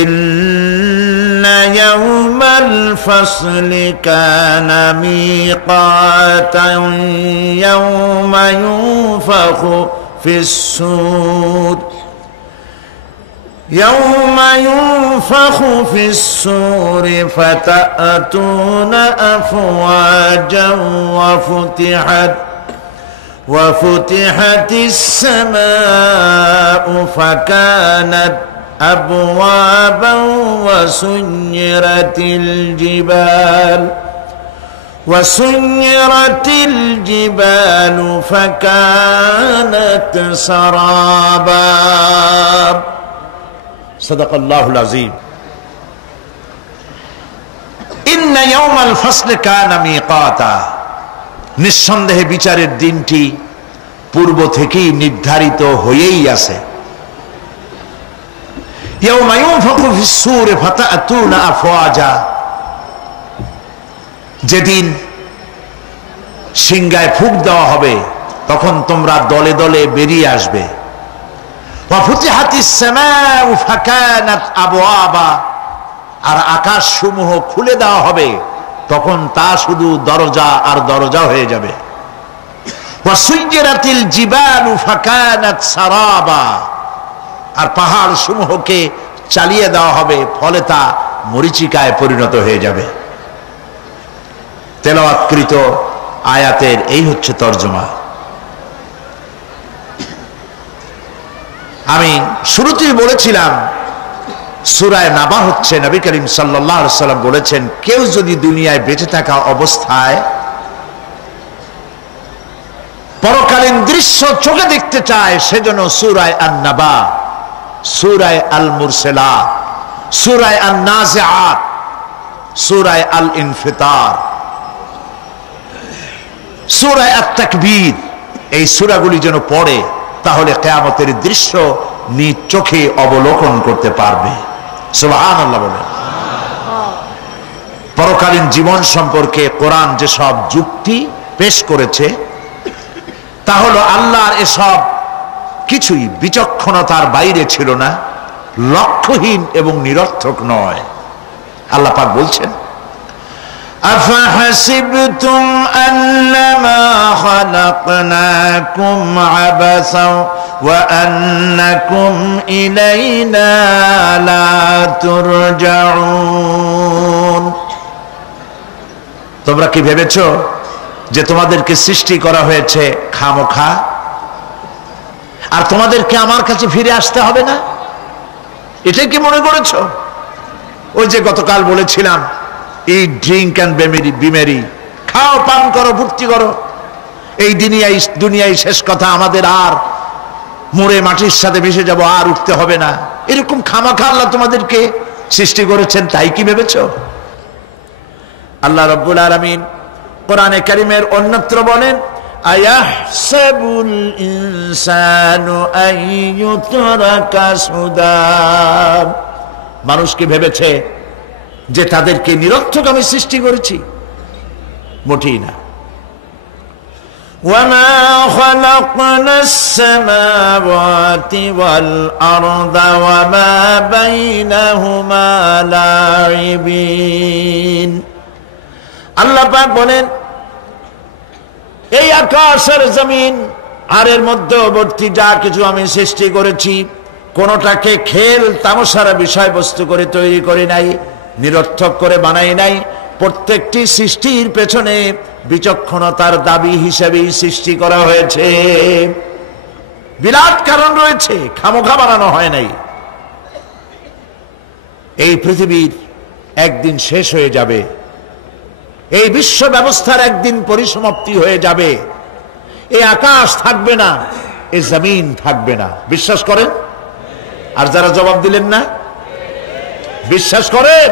ইন্না ইয়াওমাল ফাসলি কানা মিকাতান ইয়াওমা ইউনফাখু ফিস-সূর يوم ينفخ في الصور فتأتون أفواجا وفتحت السماء فكانت أبوابا وسيرت الجبال فكانت سرابا صدق الله العظيم إن يوم الفصل كان ميقاتا নিঃসন্দেহে বিচারের দিনটি পূর্ব থেকেই নির্ধারিত হয়েই আছে। ইয়াউমা ইউনফাখু ফিস-সূর ফাতা'তুনা আফওয়াজা, যেদিন সিংহায় ফুঁক দেওয়া হবে তখন তোমরা দলে দলে বেরিয়ে আসবে। ওয়া ফুতিহাতিস সামাউ ফাকানাত আবওয়াবা, আর আকাশ সমূহ খুলে দেওয়া হবে তখন তা শুধু দরজা আর দরজা হয়ে যাবে। ওয়া সুইয়িরাতিল জিবালু ফাকানাত সারাবা, আর পাহাড় সমূহকে চালিয়ে দেওয়া হবে ফলে তা মরীচিকায় পরিণত হয়ে যাবে। তেলাওয়াতকৃত আয়াতের এই হচ্ছে তরজমা। আমি শুরুতেই বলেছিলাম সূরা নাবা হচ্ছে, নবী করিম সাল্লাল্লাহু আলাইহি ওয়াসাল্লাম বলেছেন, কেউ যদি দুনিয়ায় বেঁচে থাকা অবস্থায় পরকালীন দৃশ্য চোখে দেখতে চায় সেজন্য সূরা আন-নাবা, সূরা আল-মুরসালাত, সূরা আন-নাজিআত, সূরা আল-ইনফিতার, সূরা আত-তাকবীর, এই সূরাগুলি যেন পড়ে, তাহলে কিয়ামতের দৃশ্য নিজ চোখে অবলোকন করতে পারবে। সুবহানাল্লাহ বলেন। পরকালীন জীবন সম্পর্কে কোরআন যেসব যুক্তি পেশ করেছে তা হলো আল্লাহর এসব কিছুই বিচক্ষণতার বাইরে ছিল না, লক্ষ্যহীন এবং নিরর্থক নয়। আল্লাহ পাক বলছেন, أفحسبتم أنما خلقناكم عبثا وأنكم إلينا لا ترجعون, তোমরা কি ভেবেছো যে তোমাদেরকে সৃষ্টি করা হয়েছে খামোখা আর তোমাদেরকে আমার কাছে ফিরে আসতে হবে না? এটাই কি মনে করেছো? ওই যে গতকাল বলেছিলাম, eat, drink and be merry, খাও, পান করো, ফুর্তি করো, এই দুনিয়ায় শেষ কথা, আমাদের আর মরে মাটির সাথে মিশে যাব, আর উঠতে হবে না, এরকম খামাখা আল্লাহ তোমাদেরকে সৃষ্টি করেছেন, তাই কি ভেবেছো? আল্লাহ রাব্বুল আলামিন কোরআনে কারীমের অন্যত্র বলেন, আয়াহসাবুল ইনসানু আইয়ুতরাকা সুদা, মানুষ কি ভেবেছে যে তাদেরকে নিরর্থক আমি সৃষ্টি করেছি? মোটেই না। ওয়ামা খালাকনাস সামাওয়াতি ওয়াল আরদা ওয়ামা বাইনাহুমা লাইবিন, আল্লাহ পাক বলেন, এই আকাশ আর জমিন আর এর মধ্যবর্তী যা কিছু আমি সৃষ্টি করেছি কোনটাকে খেল তামাশার বিষয়বস্তু করে তৈরি করি নাই, নিরর্থক করে বানাই নাই। প্রত্যেকটি সৃষ্টির পেছনে বিচক্ষণতার দাবি হিসেবেই সৃষ্টি করা হয়েছে, বিরাট কারণ রয়েছে, খামোখা বানানো হয় নাই। এই পৃথিবীর একদিন শেষ হয়ে যাবে, এই বিশ্ব ব্যবস্থার একদিন পরিসমাপ্তি হয়ে যাবে, এই আকাশ থাকবে না, এই জমিন থাকবে না। বিশ্বাস করেন? আর যারা জবাব দিলেন না, বিশ্বাস করেন?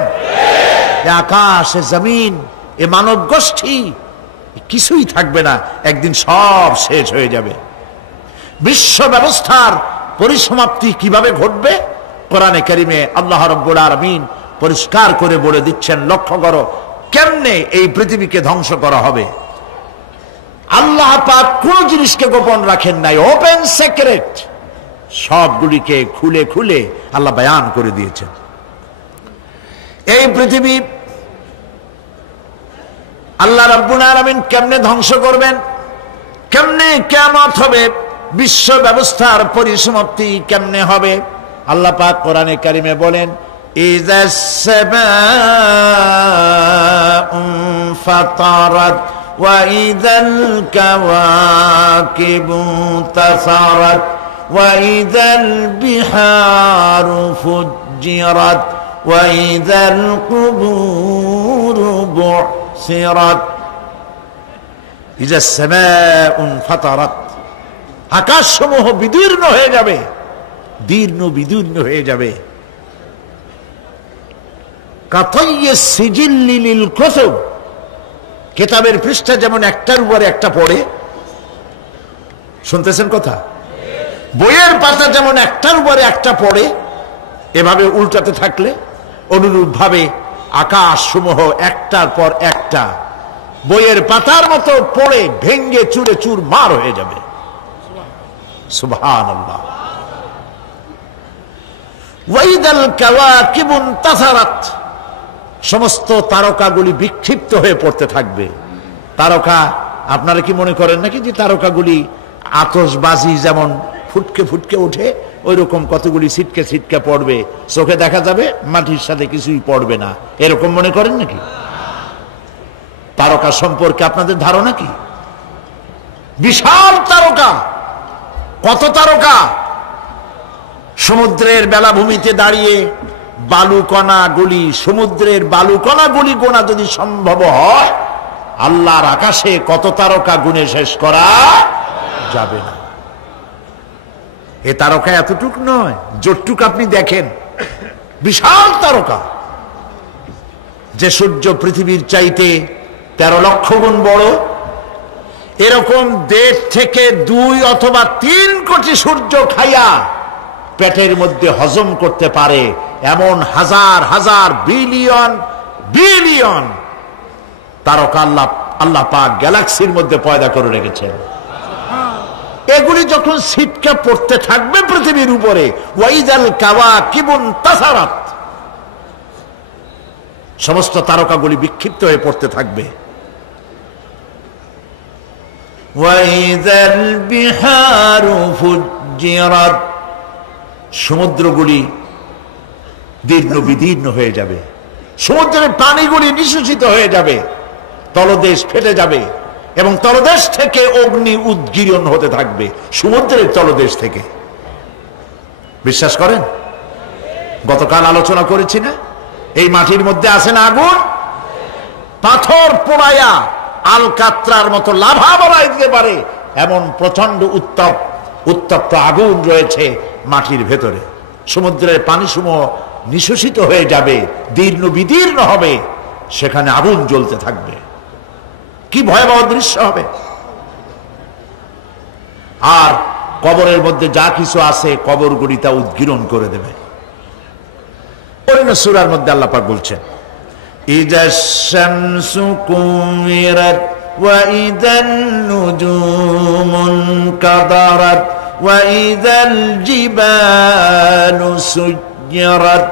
আকাশ, জমিন, এ মানব গোষ্ঠী কিছুই থাকবে না, একদিন সব শেষ হয়ে যাবে। বিশ্ব ব্যবস্থার পরিসমাপ্তি কিভাবে ঘটবে কোরআনে কারিমে আল্লাহ রাব্বুল আলামিন পরিষ্কার করে বলে দিচ্ছেন। লক্ষ্য করো কেমনে এই পৃথিবীকে ধ্বংস করা হবে। আল্লাহ পাক কোন জিনিসকে গোপন রাখেন নাই, ওপেন সিক্রেট, সবগুলিকে খুলে খুলে আল্লাহ বয়ান করে দিয়েছেন। এই পৃথিবী আল্লাহ রাব্বুল আলামিন কেমনে ধ্বংস করবেন, কেমনে কিয়ামত হবে, বিশ্ব ব্যবস্থার পরিসমাপ্তি কেমনে হবে, আল্লাহ পাক কোরআনে কারিমে বলেন ইযাস সামাউ ফাতারাত ওয়া ইযাল কাওয়াকিবু তাসারাত ওয়া ইযাল বিহারু ফুজ্জিরাত ওয়া ইযাল কুবুরু বুসিরাত। ইযাস সামাউ ফাতারাত, আকাশসমূহ বিদীর্ণ হয়ে যাবে, দীর্ণ বিদীর্ণ হয়ে যাবে। কাতাইয়িস সিজিল্লি লিল কুতুব, কিতাবের পৃষ্ঠা যেমন একটার উপরে একটা পড়ে, শুনতেছেন কথা, বইয়ের পাতা যেমন একটার উপরে একটা পড়ে, এভাবে উল্টাতে থাকলে অনুরূপ ভাবে আকাশ সমূহ একটার পর একটা বইয়ের পাতার মতো পড়ে ভেঙ্গে চুরে চুরমার হয়ে যাবে। সুবহানাল্লাহ। ওয়াইদাল কাওয়াকিবু তাসারাত, সমস্ত তারকাগুলি বিক্ষিপ্ত হয়ে পড়তে থাকবে। তারকা আপনারা কি মনে করেন নাকি যে তারকাগুলি আতশবাজি যেমন ফুটকে ফুটকে ওঠে ওই রকম কতগুলি ছিটকে ছিটকে পড়বে, চোখে দেখা যাবে, মাটির সাথে কিছুই পড়বে না, এরকম মনে করেন নাকি? তারকা সম্পর্কে আপনাদের ধারণা কি? বিশাল তারকা, কত তারকা সমুদ্রের বেলাভূমিতে দাঁড়িয়ে বালুকণাগুলি, সমুদ্রের বালুকণাগুলি গোনা যদি সম্ভব হয়, আল্লাহর আকাশে কত তারকা গুণে শেষ করা যাবে না। এ তারকা এতটুক নয়, যতটুক আপনি দেখেন বিশাল তারকা, যে সূর্য পৃথিবীর চাইতে 13 লক্ষ গুণ বড়, এরকম 1.5 থেকে 2 অথবা 3 কোটি সূর্য খাইয়া পেটের মধ্যে হজম করতে পারে এমন হাজার হাজার বিলিয়ন বিলিয়ন তারকা আল্লাহ পাক গ্যালাক্সির মধ্যে পয়দা করে রেখেছেন। এগুলি যখন ছিটকে পড়তে থাকবে পৃথিবীর উপরে, ওয়াইদাল কাওয়াকিবু তাসারাত, সমস্ত তারকাগুলি বিক্ষিপ্ত হয়ে পড়তে থাকবে। ওয়াইদাল বিহারু ফুজ্জিরাত, সমুদ্রগুলি দীর্ণ বিদীর্ণ হয়ে যাবে, সমুদ্রের পানিগুলি নিঃশেষিত হয়ে যাবে, তলদেশ ফেটে যাবে এবং তলদেশ থেকে অগ্নি উদ্গীরণ হতে থাকবে, সমুদ্রের তলদেশ থেকে। বিশ্বাস করেন? গতকাল আলোচনা করেছি না, এই মাটির মধ্যে আছে না আগুন, পাথর পোড়াইয়া আলকাত্রার মতো লাভা বলাই দিতে পারে এমন প্রচন্ড উত্তপ্ত আগুন রয়েছে মাটির ভেতরে। সমুদ্রের পানি সমূহ নিঃশেষিত হয়ে যাবে, দীর্ণ বিদীর্ণ হবে, সেখানে আগুন জ্বলতে থাকবে। কি ভয়াবহ দৃশ্য হবে। আর কবরের মধ্যে যা কিছু আছে কবরগুলি তা উদ্গীরণ করে দেবে। অন্য সূরার মধ্যে আল্লাহ পাক বলছেন ইযাশ শামসু কুমিরাত ওয়া ইযান নুজুমুন কাদারাত ওয়া ইযাল জিবালু সুজ্জিরাত,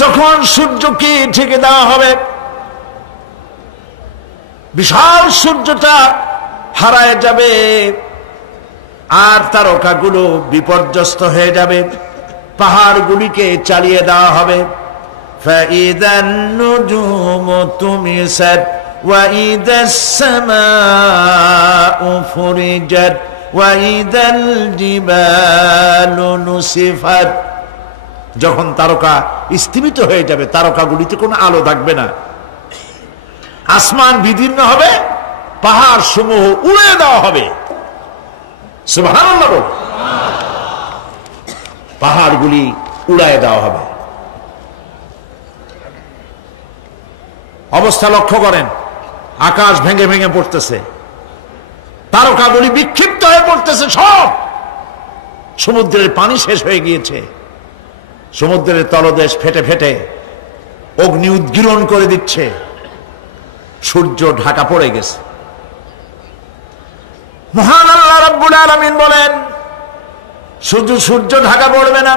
যখন সূর্যকে ঢেকে দেওয়া হবে, বিশাল সূর্যটা হারায় যাবে আর তারকাগুলো বিপর্যস্ত হয়ে যাবে, পাহাড়গুলিকে চালিয়ে দেওয়া হবে। ফাইদান নুজুমু তুমিসাত ওয়া ইদাস সামাউ ফুরিজাত ওয়া ইদাল জিবালু নুসিফাত, যখন তারকা স্থিমিত হয়ে যাবে, তারকাগুলিতে কোনো আলো থাকবে না, আসমান বিদীর্ণ হবে, পাহাড় সমূহ উড়ে দেওয়া হবে। সুবহানাল্লাহ, পাহাড়গুলি উড়ায় দেওয়া হবে। অবস্থা লক্ষ্য করেন, আকাশ ভেঙে ভেঙে পড়তেছে, তারকাগুলি বিক্ষিপ্ত হয়ে পড়তেছে, সব সমুদ্রের পানি শেষ হয়ে গিয়েছে, সমুদ্রের তলদেশ ফেটে ফেটে অগ্নি উদ্গীরণ করে দিচ্ছে, সূর্য ঢাকা পড়ে গেছে। মহান আল্লাহ রাব্বুল আলামিন বলেন, শুধু সূর্য ঢাকা পড়বে না,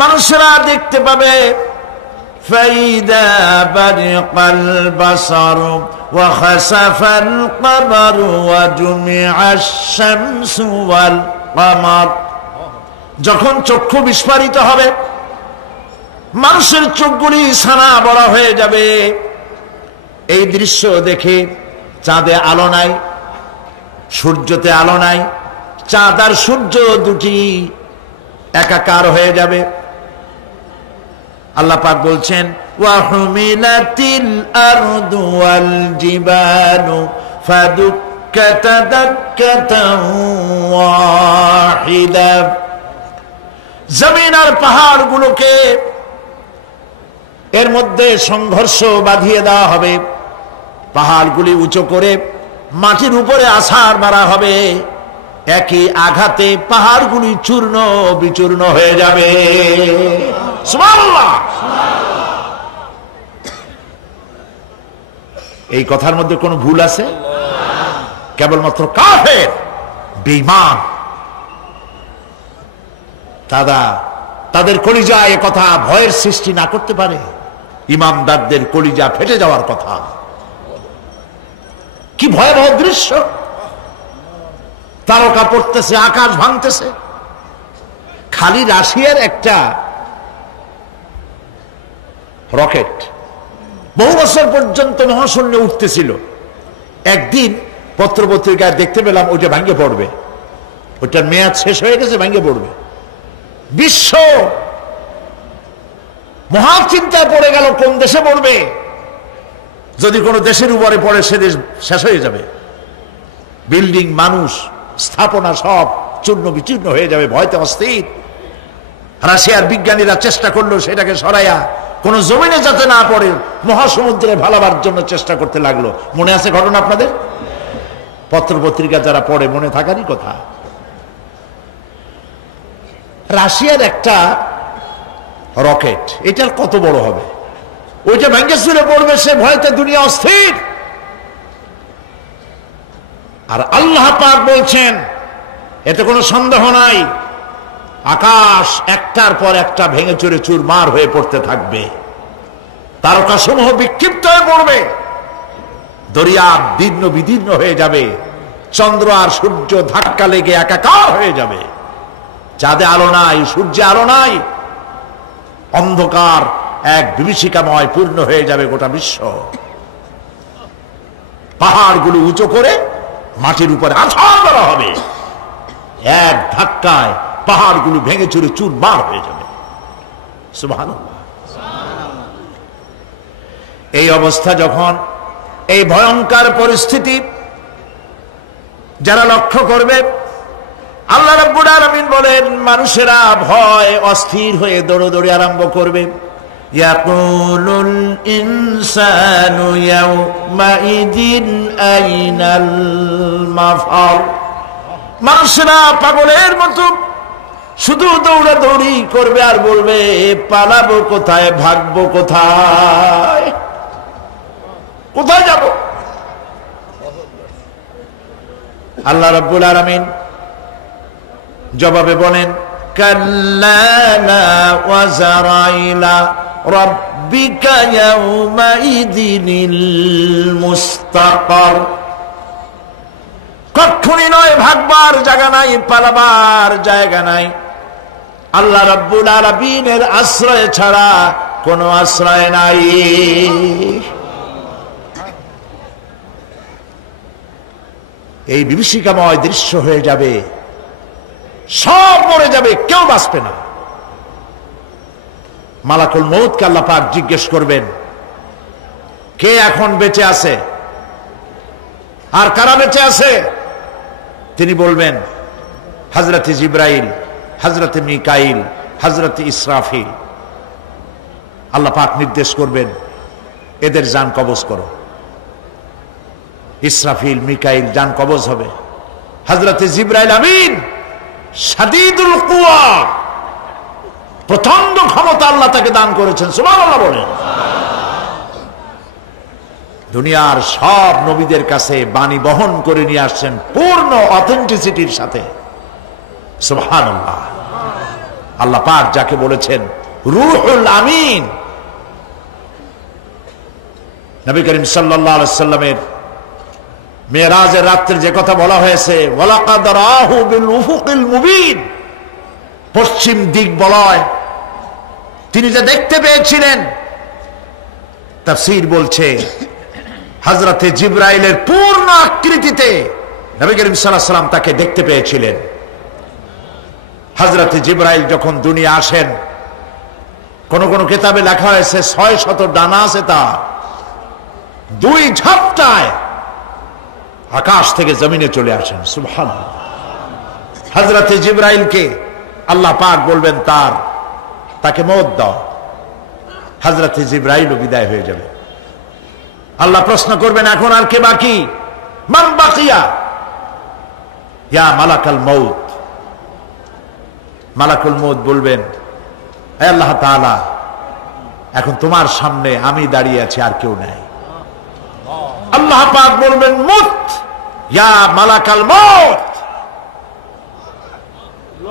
মানুষেরা দেখতে পাবে فَإِذَا بَرِقَ الْبَصَرُ وَخَسَفَ الْقَمَرُ وَجُمِعَ الشَّمْسُ وَالْقَمَرُ। যখন চক্ষু বিস্ফারিত হবে, মানুষের চোখগুলি ছানা বড়া হয়ে যাবে। এই দৃশ্য দেখে চাঁদে আলো নাই, সূর্যতে আলো নাই, চাঁদ আর সূর্য দুটি একাকার হয়ে যাবে। আল্লাহ পাক বলছেন, ওয়া হুমিলাতিল আরদু ওয়াল জিবালু ফাদুক্কাতা দাক্কাতান ওয়াহিদা। জমিন আর পাহাড়গুলোকে এর মধ্যে সংঘর্ষ বাঁধিয়ে দেওয়া হবে, পাহাড়গুলি উঁচু করে মাটির উপরে আছাড় মারা হবে, একই আঘাতে পাহাড়গুলি চূর্ণ বিচূর্ণ হয়ে যাবে। সুবহানাল্লাহ। এই কথার মধ্যে কোনো ভুল আছে? কেবলমাত্র কাফের, বেঈমান তাদের কলিজা এ কথা ভয়ের সৃষ্টি না করতে পারে। ইমানদারদের কলিজা ফেটে যাওয়ার কথা। কি ভয়াবহ দৃশ্য! তারকা পড়তেছে, আকাশ ভাঙতেছে। খালি রাশিয়ার একটা রকেট বহু বছর পর্যন্ত মহাশূন্যে উঠতেছিল, একদিন পত্রপত্রিকায় দেখতে পেলাম ওইটা ভাঙে পড়বে, ওইটার মেয়াদ শেষ হয়ে গেছে, ভাঙে পড়বে। বিশ্ব মহাচিন্তায় পড়ে গেল, কোন দেশে পড়বে? যদি কোনো দেশের উপরে পড়ে সে দেশ শেষ হয়ে যাবে, বিল্ডিং, মানুষ, স্থাপনা সব চূর্ণ বিচূর্ণ হয়ে যাবে, ভয়তে অস্থির। রাশিয়ার বিজ্ঞানীরা চেষ্টা করলো সেটাকে সরাইয়া কোন জমিনে যাতে না পড়ে মহাসমুদ্রে ভালাবার জন্য চেষ্টা করতে লাগলো। মনে আছে ঘটনা আপনাদের? পত্রপত্রিকা যারা পড়ে মনে থাকারই কথা। রাশিয়ার একটা রকেট, এটার কত বড় হবে, ওইটা ভেঙে চুরে পড়বে, সে ভয়তে দুনিয়া অস্থির। আর আল্লাহ পাক বলছেন, এতে কোনো সন্দেহ নাই, আকাশ একটার পর একটা ভেঙে চুরে চুরমার হয়ে পড়তে থাকবে, তারকাসমূহ বিক্ষিপ্ত হয়ে পড়বে, দরিয়া দীর্ণ বিদীর্ণ হয়ে যাবে, চন্দ্র আর সূর্য ধাক্কা লেগে একাকার হয়ে যাবে, চাঁদে আলো নাই, সূর্যে আলো নাই, অন্ধকার এক বিভীষিকাময় পূর্ণ হয়ে যাবে গোটা বিশ্ব। পাহাড়গুলো উঁচু করে মাটির উপরে আছাড় করা হবে, এক ধাক্কায় পাহাড়গুলো ভেঙে চুরে চুরমার হয়ে যাবে। সুবহানাল্লাহ। এই অবস্থা যখন, এই ভয়ঙ্কর পরিস্থিতি যারা লক্ষ্য করবে, আল্লাহ রাব্বুল আলামিন বলেন, মানুষেরা ভয় অস্থির হয়ে দৌড়াদৌড়ি আরম্ভ করবে। ইয়াকুলুল ইনসানু ইয়াউমাইদিন আইনাল মাফার। মানুষেরা পাগলের মতো শুধু দৌড়াদৌড়ি করবে আর বলবে, পালাবো কোথায়, ভাগবো কোথায়, কোথায় যাব? আল্লাহ রাব্বুল আলামিন জবাবে বলেন, কাল্লা লা ওয়াজারা ইলা রাব্বিকা ইয়াউমাইদিনিল মুস্তাকার। কখনই নয়, ভাগবার জায়গা নাই, পালাবার জায়গা নাই। আল্লাহ রাব্বুল আলামিনের আশ্রয় ছাড়া কোনো আশ্রয় নাই। এই বিভীষিকাময় দৃশ্য হয়ে যাবে, সব মরে যাবে, কেউ বাঁচবে না। মালাকুল মউতকে আল্লাহ পাক জিজ্ঞেস করবেন, কে এখন বেঁচে আছে আর কারা বেঁচে আছে? তিনি বলবেন, হযরত জিবরাইল, হযরত মিকাইল, হযরত ইসরাফিল। আল্লাহ পাক নির্দেশ করবেন, এদের জান কবজ করো। ইসরাফিল, মিকাইল জান কবজ হবে। হযরত জিবরাইল আমিন শাদীদুল কুওয়া, প্রচন্ড ক্ষমতা আল্লাহ তাকে দান করেছেন। সুবহানাল্লাহ বলেন। দুনিয়ার সব নবীদের কাছে বাণী বহন করে নিয়ে আসছেন পূর্ণ অথেন্টিসিটির সাথে। সুবহানাল্লাহ। আল্লাহ পাক যাকে বলেছেন রূহুল আমিন, নবী করিম সাল্লাল্লাহু আলাইহি সাল্লামের মেরাজের রাত্রে যে কথা বলা হয়েছে, ওয়ালাকাদ রাহু বিল উফুকিল মুবিন, পশ্চিম দিক বলয় তিনি যে দেখতে পেয়েছিলেন, তাফসীর বলছে হযরতে জিবরাইলের পূর্ণ আকৃতিতে নবী করিম সাল্লাল্লাহু আলাইহি সাল্লাম তাকে দেখতে পেয়েছিলেন। হযরতে জিবরাইল যখন দুনিয়া আসেন, কোন কোন কিতাবে লেখা হয়েছে 600 ডানা আছে তার, 2 ঝাপটায় আকাশ থেকে জমিনে চলে আসেন। সুবহানাল্লাহ। হযরতে জিবরাইলকে আল্লাহ পাক বলবেন তাকে মওত দাও, হযরতে জিবরাইলও বিদায় হয়ে যাবে। আল্লাহ প্রশ্ন করবেন এখন আর কে বাকি? মান বাকিয়া ইয়া মালাকাল মউত। মালাকুল মউত বলবেন, হে আল্লাহ তাআলা, এখন তোমার সামনে আমি দাঁড়িয়ে আছি, আর কেউ নাই। আল্লাহ পাক বলবেন মুত ইয়া মালাকাল মউত।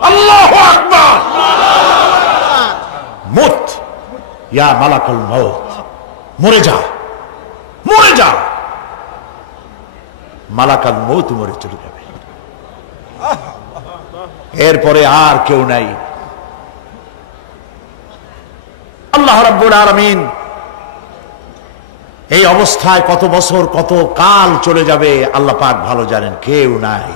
আল্লাহু আকবার। মুত ইয়া মালাকাল মউত, মরে যা, মরে যা। মালাকাল মউত মরে চলে যাবে, এরপরে আর কেউ নাই। আল্লাহ রাব্বুল আলামিন এই অবস্থায় কত বছর কত কাল চলে যাবে আল্লাহ পাক ভালো জানেন, কেউ নাই।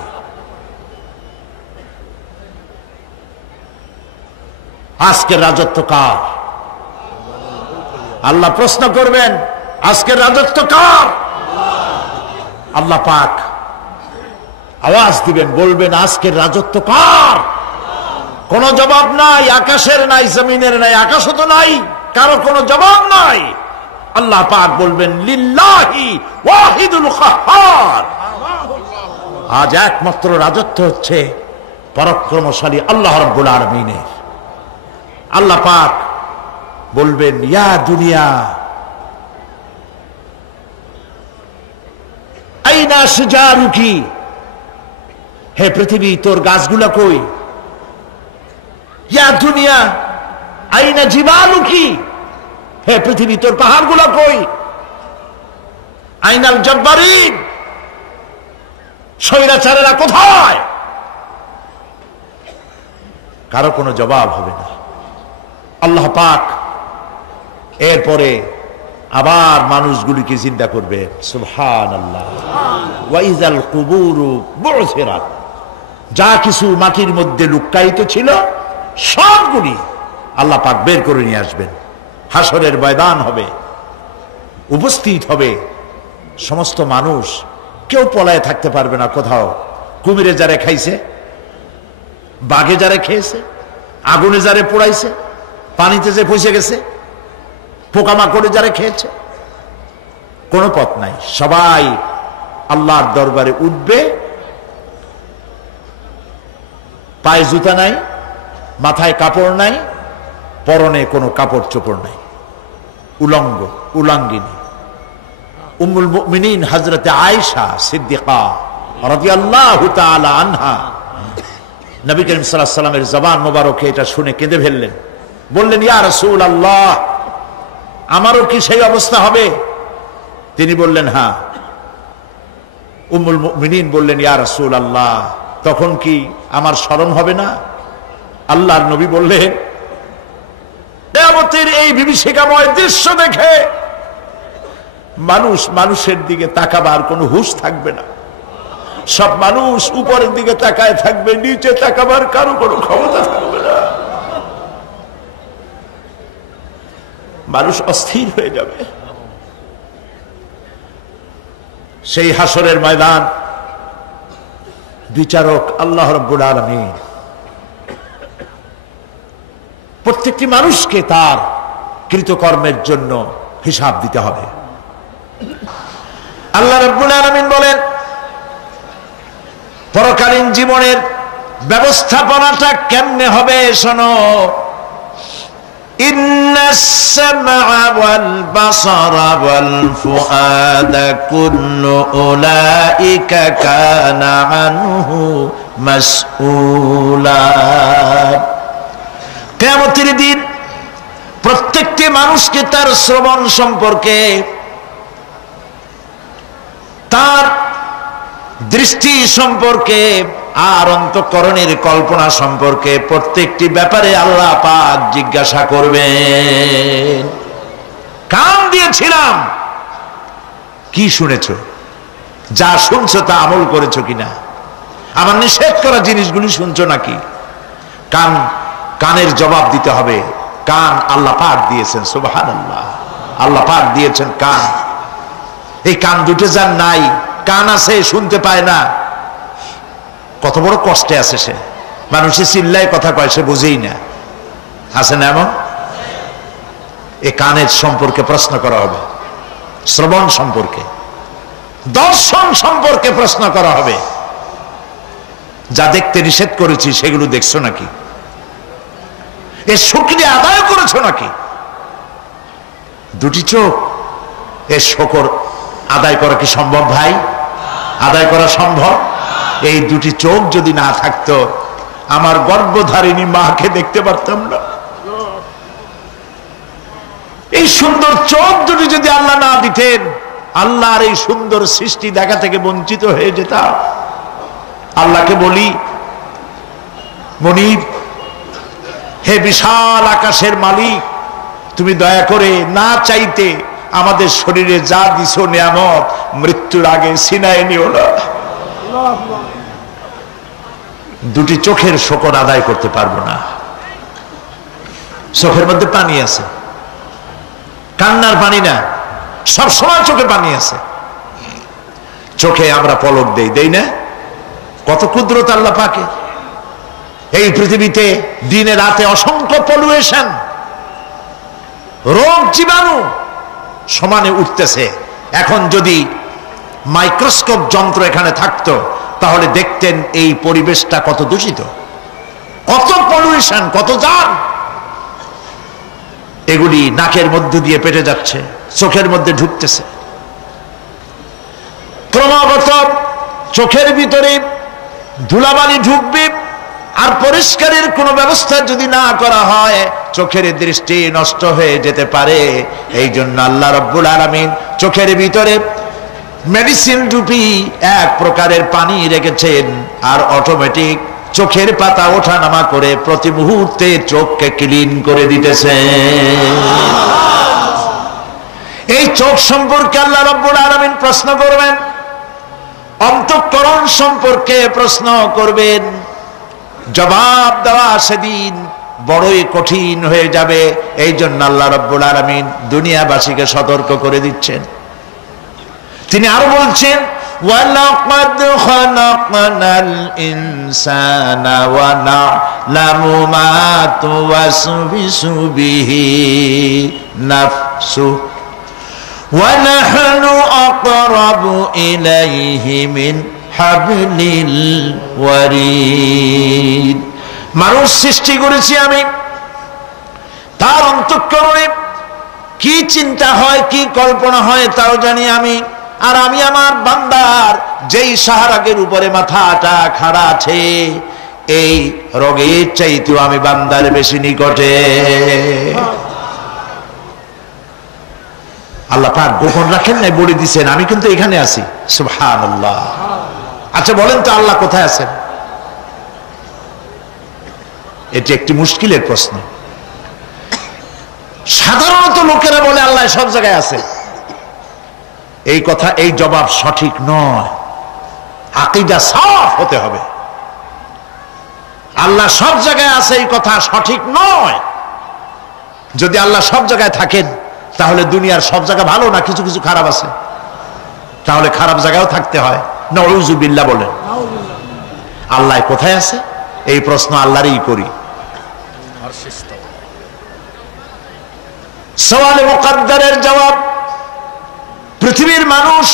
আজকের রাজত্ব কার? আল্লাহ প্রশ্ন করবেন, আজকের রাজত্ব কার? আল্লাহ পাক আওয়াজ দিবেন, বলবেন আজকের রাজত্ব কার? কোন জবাব নাই, আকাশের নাই, জমিনের নাই, আকাশও তো নাই, কারো কোনো জবাব নাই। আল্লাহ পাক বলবেন লিল্লাহি ওয়াহিদুল কাহ্হার। আজ একমাত্র রাজত্ব হচ্ছে পরাক্রমশালী আল্লাহ রাব্বুল আলামিনের। আল্লাহ পাক বলবেন ইয়া দুনিয়া আইনা শিজারুকি, হে পৃথিবী তোর গাছগুলা কই? ইয়া দুনিয়া আইনা জিবালুকি, হে পৃথিবী তোর পাহাড়গুলা কই? আইনাল জব্বারিন, স্বৈরাচারেরা কোথায়? কারো কোনো জবাব হবে না। আল্লাহ পাক এরপরে আবার মানুষগুলিকে চিন্তা করবে। সুবহানাল্লাহ। ওয়া ইযাল কুবুরু বু'সিরাত, যা কিছু মাটির মধ্যে লুক্কায়িত ছিল সবগুলি আল্লাহ পাক বের করে নিয়ে আসবেন। হাসরের ময়দান হবে, উপস্থিত হবে সমস্ত মানুষ, কেউ পলায় থাকতে পারবে না কোথাও। কুমিরে যারে খাইছে, বাঘে যারে খেয়েছে, আগুনে যারে পোড়াইছে, পানিতে যে পৌঁছে গেছে, পোকামাকড়ে যারা খেয়েছে, কোনো পথ নাই। সবাই আল্লাহর দরবারে উঠবে, পায়ে জুতা নাই, মাথায় কাপড় নাই, পরনে কোনো কাপড় চোপড় নাই, উলঙ্গ উলাঙ্গিনী। উম্মুল মুমিনিন হযরতে আয়েশা সিদ্দিকা রাদিয়াল্লাহু তাআলা আনহা নবী করিম সাল্লাল্লাহু আলাইহি ওয়াসাল্লামের জবান মোবারকে এটা শুনে কেঁদে ফেললেন। বললেন ইয়া রাসূলুল্লাহ, আমারও কি সেই অবস্থা হবে? তিনি বললেন হ্যাঁ। উম্মুল মুমিনিন বললেন ইয়া রাসূলুল্লাহ, তখন কি আমার শরম হবে না? আল্লাহর নবী বললেন কিয়ামতের এই বিভীষিকাময় দৃশ্য দেখে মানুষ মানুষের দিকে তাকাবার কোনো হুঁশ থাকবে না। সব মানুষ উপরের দিকে তাকায় থাকবে, নিচে তাকাবার কারো কোনো ক্ষমতা থাকবে না। মানুষ অস্থির হয়ে যাবে। সেই হাসরের ময়দান বিচারক আল্লাহ রাব্বুল আলামিন প্রত্যেকটি মানুষকে তার কৃতকর্মের জন্য হিসাব দিতে হবে। আল্লাহ রাব্বুল আলামিন বলেন পরকালীন জীবনের ব্যবস্থাপনাটা কেমনে হবে শোনো। ইন্নাস সামআ ওয়াল বাসারা ওয়াল ফুআদা কুল্লু উলাইকা কানা আনহু মাসউলা। কিয়ামতের দিন প্রত্যেকটি মানুষকে তার শ্রবণ সম্পর্কে, তার দৃষ্টি সম্পর্কে, আর অন্তঃকরণের কল্পনা সম্পর্কে প্রত্যেকটি ব্যাপারে আল্লাহ পাক জিজ্ঞাসা করবেন। কান দিয়েছিলাম, কি শুনেছো? যা শুনছো তা আমল করেছো কিনা? আমার নিষেধ করা জিনিসগুলি শুনছো নাকি? কানের জবাব দিতে হবে। কান আল্লাহ পাক দিয়েছেন, সুবহানাল্লাহ। আল্লাহ পাক দিয়েছেন কান। এই কান দুটো যার নাই, কান আছে শুনতে পায় না, কত বড় কষ্টে আছে সে। মানুষে চিল্লায় কথা কয়, সে বুঝেই না। আছে না এমন? এই কানের সম্পর্কে প্রশ্ন করা হবে, শ্রবণ সম্পর্কে, দর্শন সম্পর্কে প্রশ্ন করা হবে। যা দেখতে নিষেধ করেছি সেগুলো দেখছো নাকি? এর শুকরিয়া আদায় করেছো নাকি? দুটি চোখ, এর শুকর আদায় করা কি সম্ভব ভাই? আদায় করা সম্ভব? এই দুটি চোখ যদি না থাকতো, আমার গর্ভধারিণী মাকে দেখতে পারতাম না। এই সুন্দর চোখ দুটি যদি আল্লাহ না দিতেন, আল্লাহর এই সুন্দর সৃষ্টি দেখা থেকে বঞ্চিত হয়ে যেতাম। আল্লাহকে বলি, মনিব, হে বিশাল আকাশের মালিক, তুমি দয়া করে না চাইতে আমাদের শরীরে যা দিছো নিয়ামত, মৃত্যুর আগে ছিনায় নিও না। দুটি চোখের শকর আদায় করতে পারবো না। চোখের মধ্যে পানি আছে, কান্নার পানি না, সবসময় চোখে পানি আছে। চোখে আমরা পলক দেই না? কত কুদরত আল্লাহ পাকে। এই পৃথিবীতে দিনে রাতে অসংখ্য পলুয়েশন, রোগ জীবাণু সমানে উঠতেছে। এখন যদি মাইক্রোস্কোপ যন্ত্র এখানে থাকতো, তাহলে দেখতেন এই পরিবেশটা কত দূষিত, কত পলিউশন, কত জাম। এগুলি নাকের মধ্য দিয়ে পেটে যাচ্ছে, চোখের মধ্যে ঢুকতেছে। ক্রমাগত চোখের ভিতরে ধুলাবালি ঢুকবে, আর পরিষ্কারের কোনো ব্যবস্থা যদি না করা হয়, চোখের দৃষ্টি নষ্ট হয়ে যেতে পারে। এই জন্য আল্লাহ রাব্বুল আলামিন চোখের ভিতরে মেডিসিন রূপী এক প্রকারের পানি রেখেছেন, আর অটোমেটিক চোখের পাতা ওঠানামা করে প্রতি মুহূর্তে চোখকে ক্লিন করে দিতেছে। এই চোখ সম্পর্কে আল্লাহ রাব্বুল আলামিন প্রশ্ন করবেন, অন্তঃকরণ সম্পর্কে প্রশ্ন করবেন। জবাব দেওয়া সেদিন বড়ই কঠিন হয়ে যাবে। এই জন্য আল্লাহ রাব্বুল আলামিন দুনিয়াবাসীকে সতর্ক করে দিচ্ছেন। তিনি আরো বলছেন, ওয়ালাকাদ খালাকনাল ইনসানা ওয়া না'লামু মা তুওয়াসবিসু বিহি নাফসু ওয়া নাহনু আকরাবু ইলাইহি মিন হাবলিল ওয়ারিদ। মানুষ সৃষ্টি করেছি আমি, তার অন্তঃকরণে কি চিন্তা হয়, কি কল্পনা হয় তাও জানি আমি। আর আমি আমার বান্দার যেই সাহারাগের উপরে মাথাটা খাড়া আছে, এই রোগের চাইতেও আমি বান্দার বেশি নিকটে। আল্লাহ পাক গোপন রাখেন নাই, বলে দিচ্ছেন আমি কিন্তু এখানে আছি। সুবহানাল্লাহ। আচ্ছা বলেন তো আল্লাহ কোথায় আছেন? এটি একটি মুশকিলের প্রশ্ন। সাধারণত লোকেরা বলে আল্লাহ সব জায়গায় আছে। এই কথা, এই জবাব সঠিক নয়। আকীদা সাফ হতে হবে। আল্লাহ সব জায়গায় আছে এই কথা সঠিক নয়। যদি আল্লাহ সব জায়গায় থাকেন, তাহলে দুনিয়ার সব জায়গা ভালো না, কিছু কিছু খারাপ আছে। তাহলে খারাপ জায়গায়ও থাকতে হয়। নাউযুবিল্লাহ বলেন। আল্লাহ কোথায় আছে এই প্রশ্ন আল্লাহরই করি। সওয়ালে মুকদ্দারের জবাব, পৃথিবীর মানুষ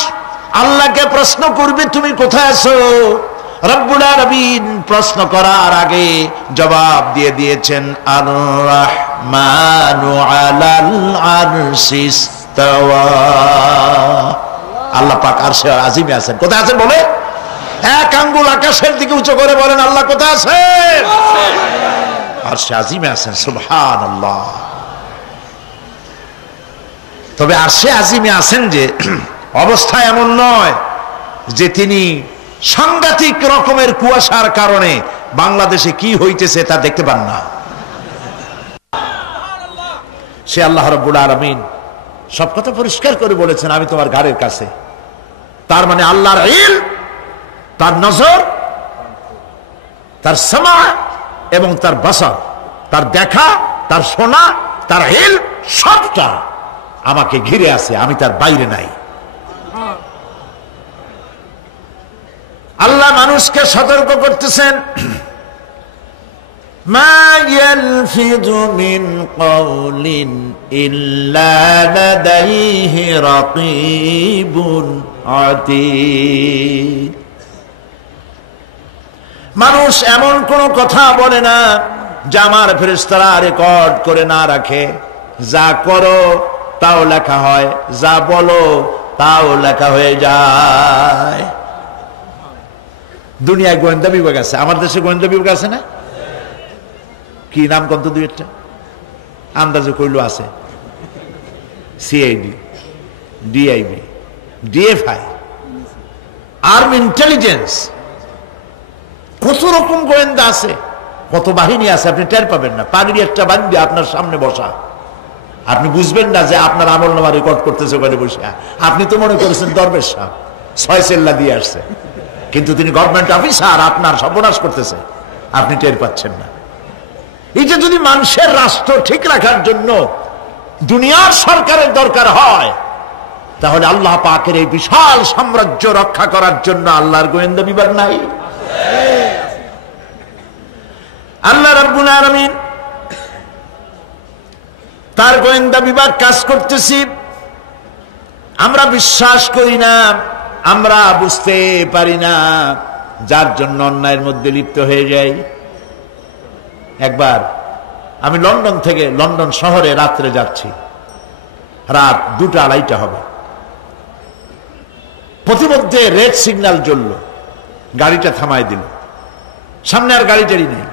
আল্লাহকে প্রশ্ন করবে তুমি কোথায় আছো? রব্বুল আলামিন প্রশ্ন করার আগে জবাব দিয়ে দিয়েছেন, আর রহমানু আলাল আরশি ইস্তাওয়া। আল্লাহ পাক আরশে আজিমে আছেন। কোথায় আছেন বলে? এক আঙ্গুল আকাশের দিকে উঁচু করে বলেন, আল্লাহ কোথায় আছেন? আরশে আজিমে আছেন। সুবহানাল্লাহ। তবে আরশে আজিমে আছেন যে অবস্থা এমন নয় যে তিনি সাংঘাতিক রকমের কুয়াশার কারণে বাংলাদেশে কি হইতেছে তা দেখতে পান না। সে আল্লাহ রাব্বুল আলামিন সব কথা পরিষ্কার করে বলেছেন, আমি তোমার ঘাড়ের কাছে। তার মানে আল্লাহর ইলম, তার নজর, তার সামা এবং তার বাসার, তার দেখা, তার শোনা, তার ইলম সবটা আমাকে ঘিরে আছে, আমি তার বাইরে নাই। আল্লাহ মানুষকে সতর্ক করতেছেন, মা ইয়ালফিযু মিন কাওলিন ইল্লা লাদাইহি রাকীবুন আতীদ। মানুষ এমন কোন কথা বলে না যা আমার ফেরেশতারা রেকর্ড করে না রাখে। যা করো তাও লেখা হয়, যা বলো তাও লেখা হয়ে যায়। দুনিয়ায় গোয়েন্দা বিভাগ আছে, আমার দেশে গোয়েন্দা বিভাগ আছে না? কি নাম কত দুই একটা আন্দাজে কইলো আছে। CID, DIB, DFI, army intelligence, কত রকম গোয়েন্দা আছে, কত বাহিনী আছে, আপনি টের পাবেন না। পাগড়ি একটা বান্ধি আপনার সামনে বসা, আপনি বুঝবেন না যে আপনার আমলনামা রেকর্ড করতেছে ওখানে বসে। আপনি তো মনে করেছেন দরবেশ সাহেব 6 সেল্লা দিয়ে আসছে, কিন্তু তিনি গভর্নমেন্ট অফিসার, আপনার সর্বনাশ করতেছে, আপনি টের পাচ্ছেন না। এই যে যদি মানুষের রাষ্ট্র ঠিক রাখার জন্য দুনিয়ার সরকারের দরকার হয়, তাহলে আল্লাহ পাকের এই বিশাল সাম্রাজ্য রক্ষা করার জন্য আল্লাহর গোয়েন্দা বিভাগ নাই? আল্লাহ রাব্বুল আলামিন তার গোয়েন্দা বিভাগ কাজ করতেছি, আমরা বিশ্বাস করি না, আমরা বুঝতে পারি না, যার জন্য অন্যায়ের মধ্যে লিপ্ত হয়ে যাই। একবার আমি লন্ডন থেকে লন্ডন শহরে রাত্রে যাচ্ছি, রাত 2টা-2:30 হবে। প্রতিমধ্যে রেড সিগন্যাল জ্বলল, গাড়িটা থামাই দিল, সামনে আর গাড়ি টাড়ি নেই।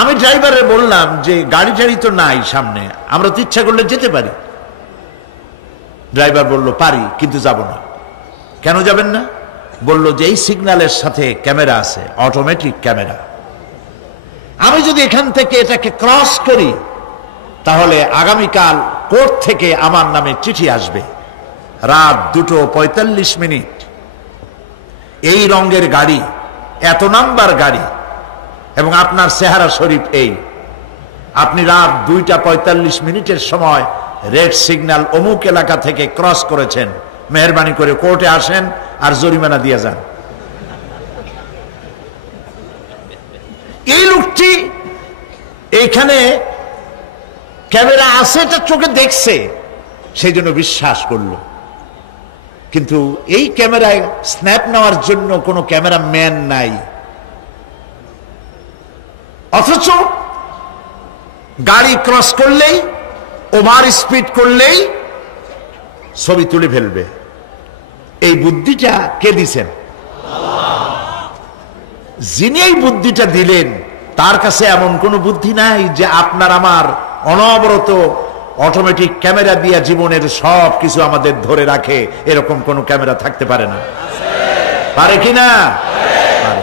আমি ড্রাইভারে বললাম যে গাড়ি টাড়ি তো নাই সামনে, আমরা তো ইচ্ছা করলে যেতে পারি। ড্রাইভার বলল পারি, কিন্তু যাব না। কেন যাবেন না? বলল যে এই সিগন্যালের সাথে ক্যামেরা আছে, অটোমেটিক ক্যামেরা। আমি যদি এখান থেকে এটাকে ক্রস করি তাহলে আগামীকাল কোর্ট থেকে আমার নামে চিঠি আসবে। রাত 2:45, এই রঙের গাড়ি, এত নাম্বার গাড়ি, এবং আপনার চেহারা শরীফ এই, আপনি রাত 2:45 সময় রেড সিগন্যাল অমুক এলাকা থেকে ক্রস করেছেন, মেহরবানি করে কোর্টে আসেন আর জরিমানা দিয়ে যান। এই লোকটি এইখানে ক্যামেরা আছে, এটা চোখে দেখছে, সেই জন্য বিশ্বাস করলো। কিন্তু এই ক্যামেরায় স্ন্যাপ নেওয়ার জন্য কোনো ক্যামেরা ম্যান নাই, অথচ গাড়ি ক্রস করলেই, ওভার স্পিড করলেই ছবি তুলে ফেলবে। এই বুদ্ধিটা কে দিছেন? যিনি এই বুদ্ধিটা দিলেন তার কাছে এমন কোন বুদ্ধি নাই যে আপনার আমার অনবরত অটোমেটিক ক্যামেরা দিয়া জীবনের সব কিছু আমাদের ধরে রাখে, এরকম কোন ক্যামেরা থাকতে পারে না। পারে কিনা? পারে।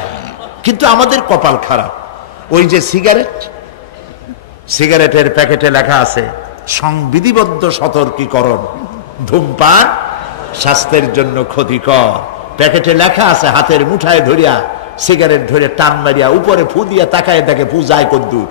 কিন্তু আমাদের কপাল খারাপ। ওই যে সিগারেটের প্যাকেটে লেখা আছে সংবিধিবদ্ধ সতর্কীকরণ, ধূমপান স্বাস্থ্যের জন্য ক্ষতিকর। প্যাকেটে লেখা আছে, হাতের মুঠায় ধরিয়া সিগারেট ধরে টান মারিয়া উপরে ফু দিয়া তাকায় দেখে ফু যায় কদ্দুর,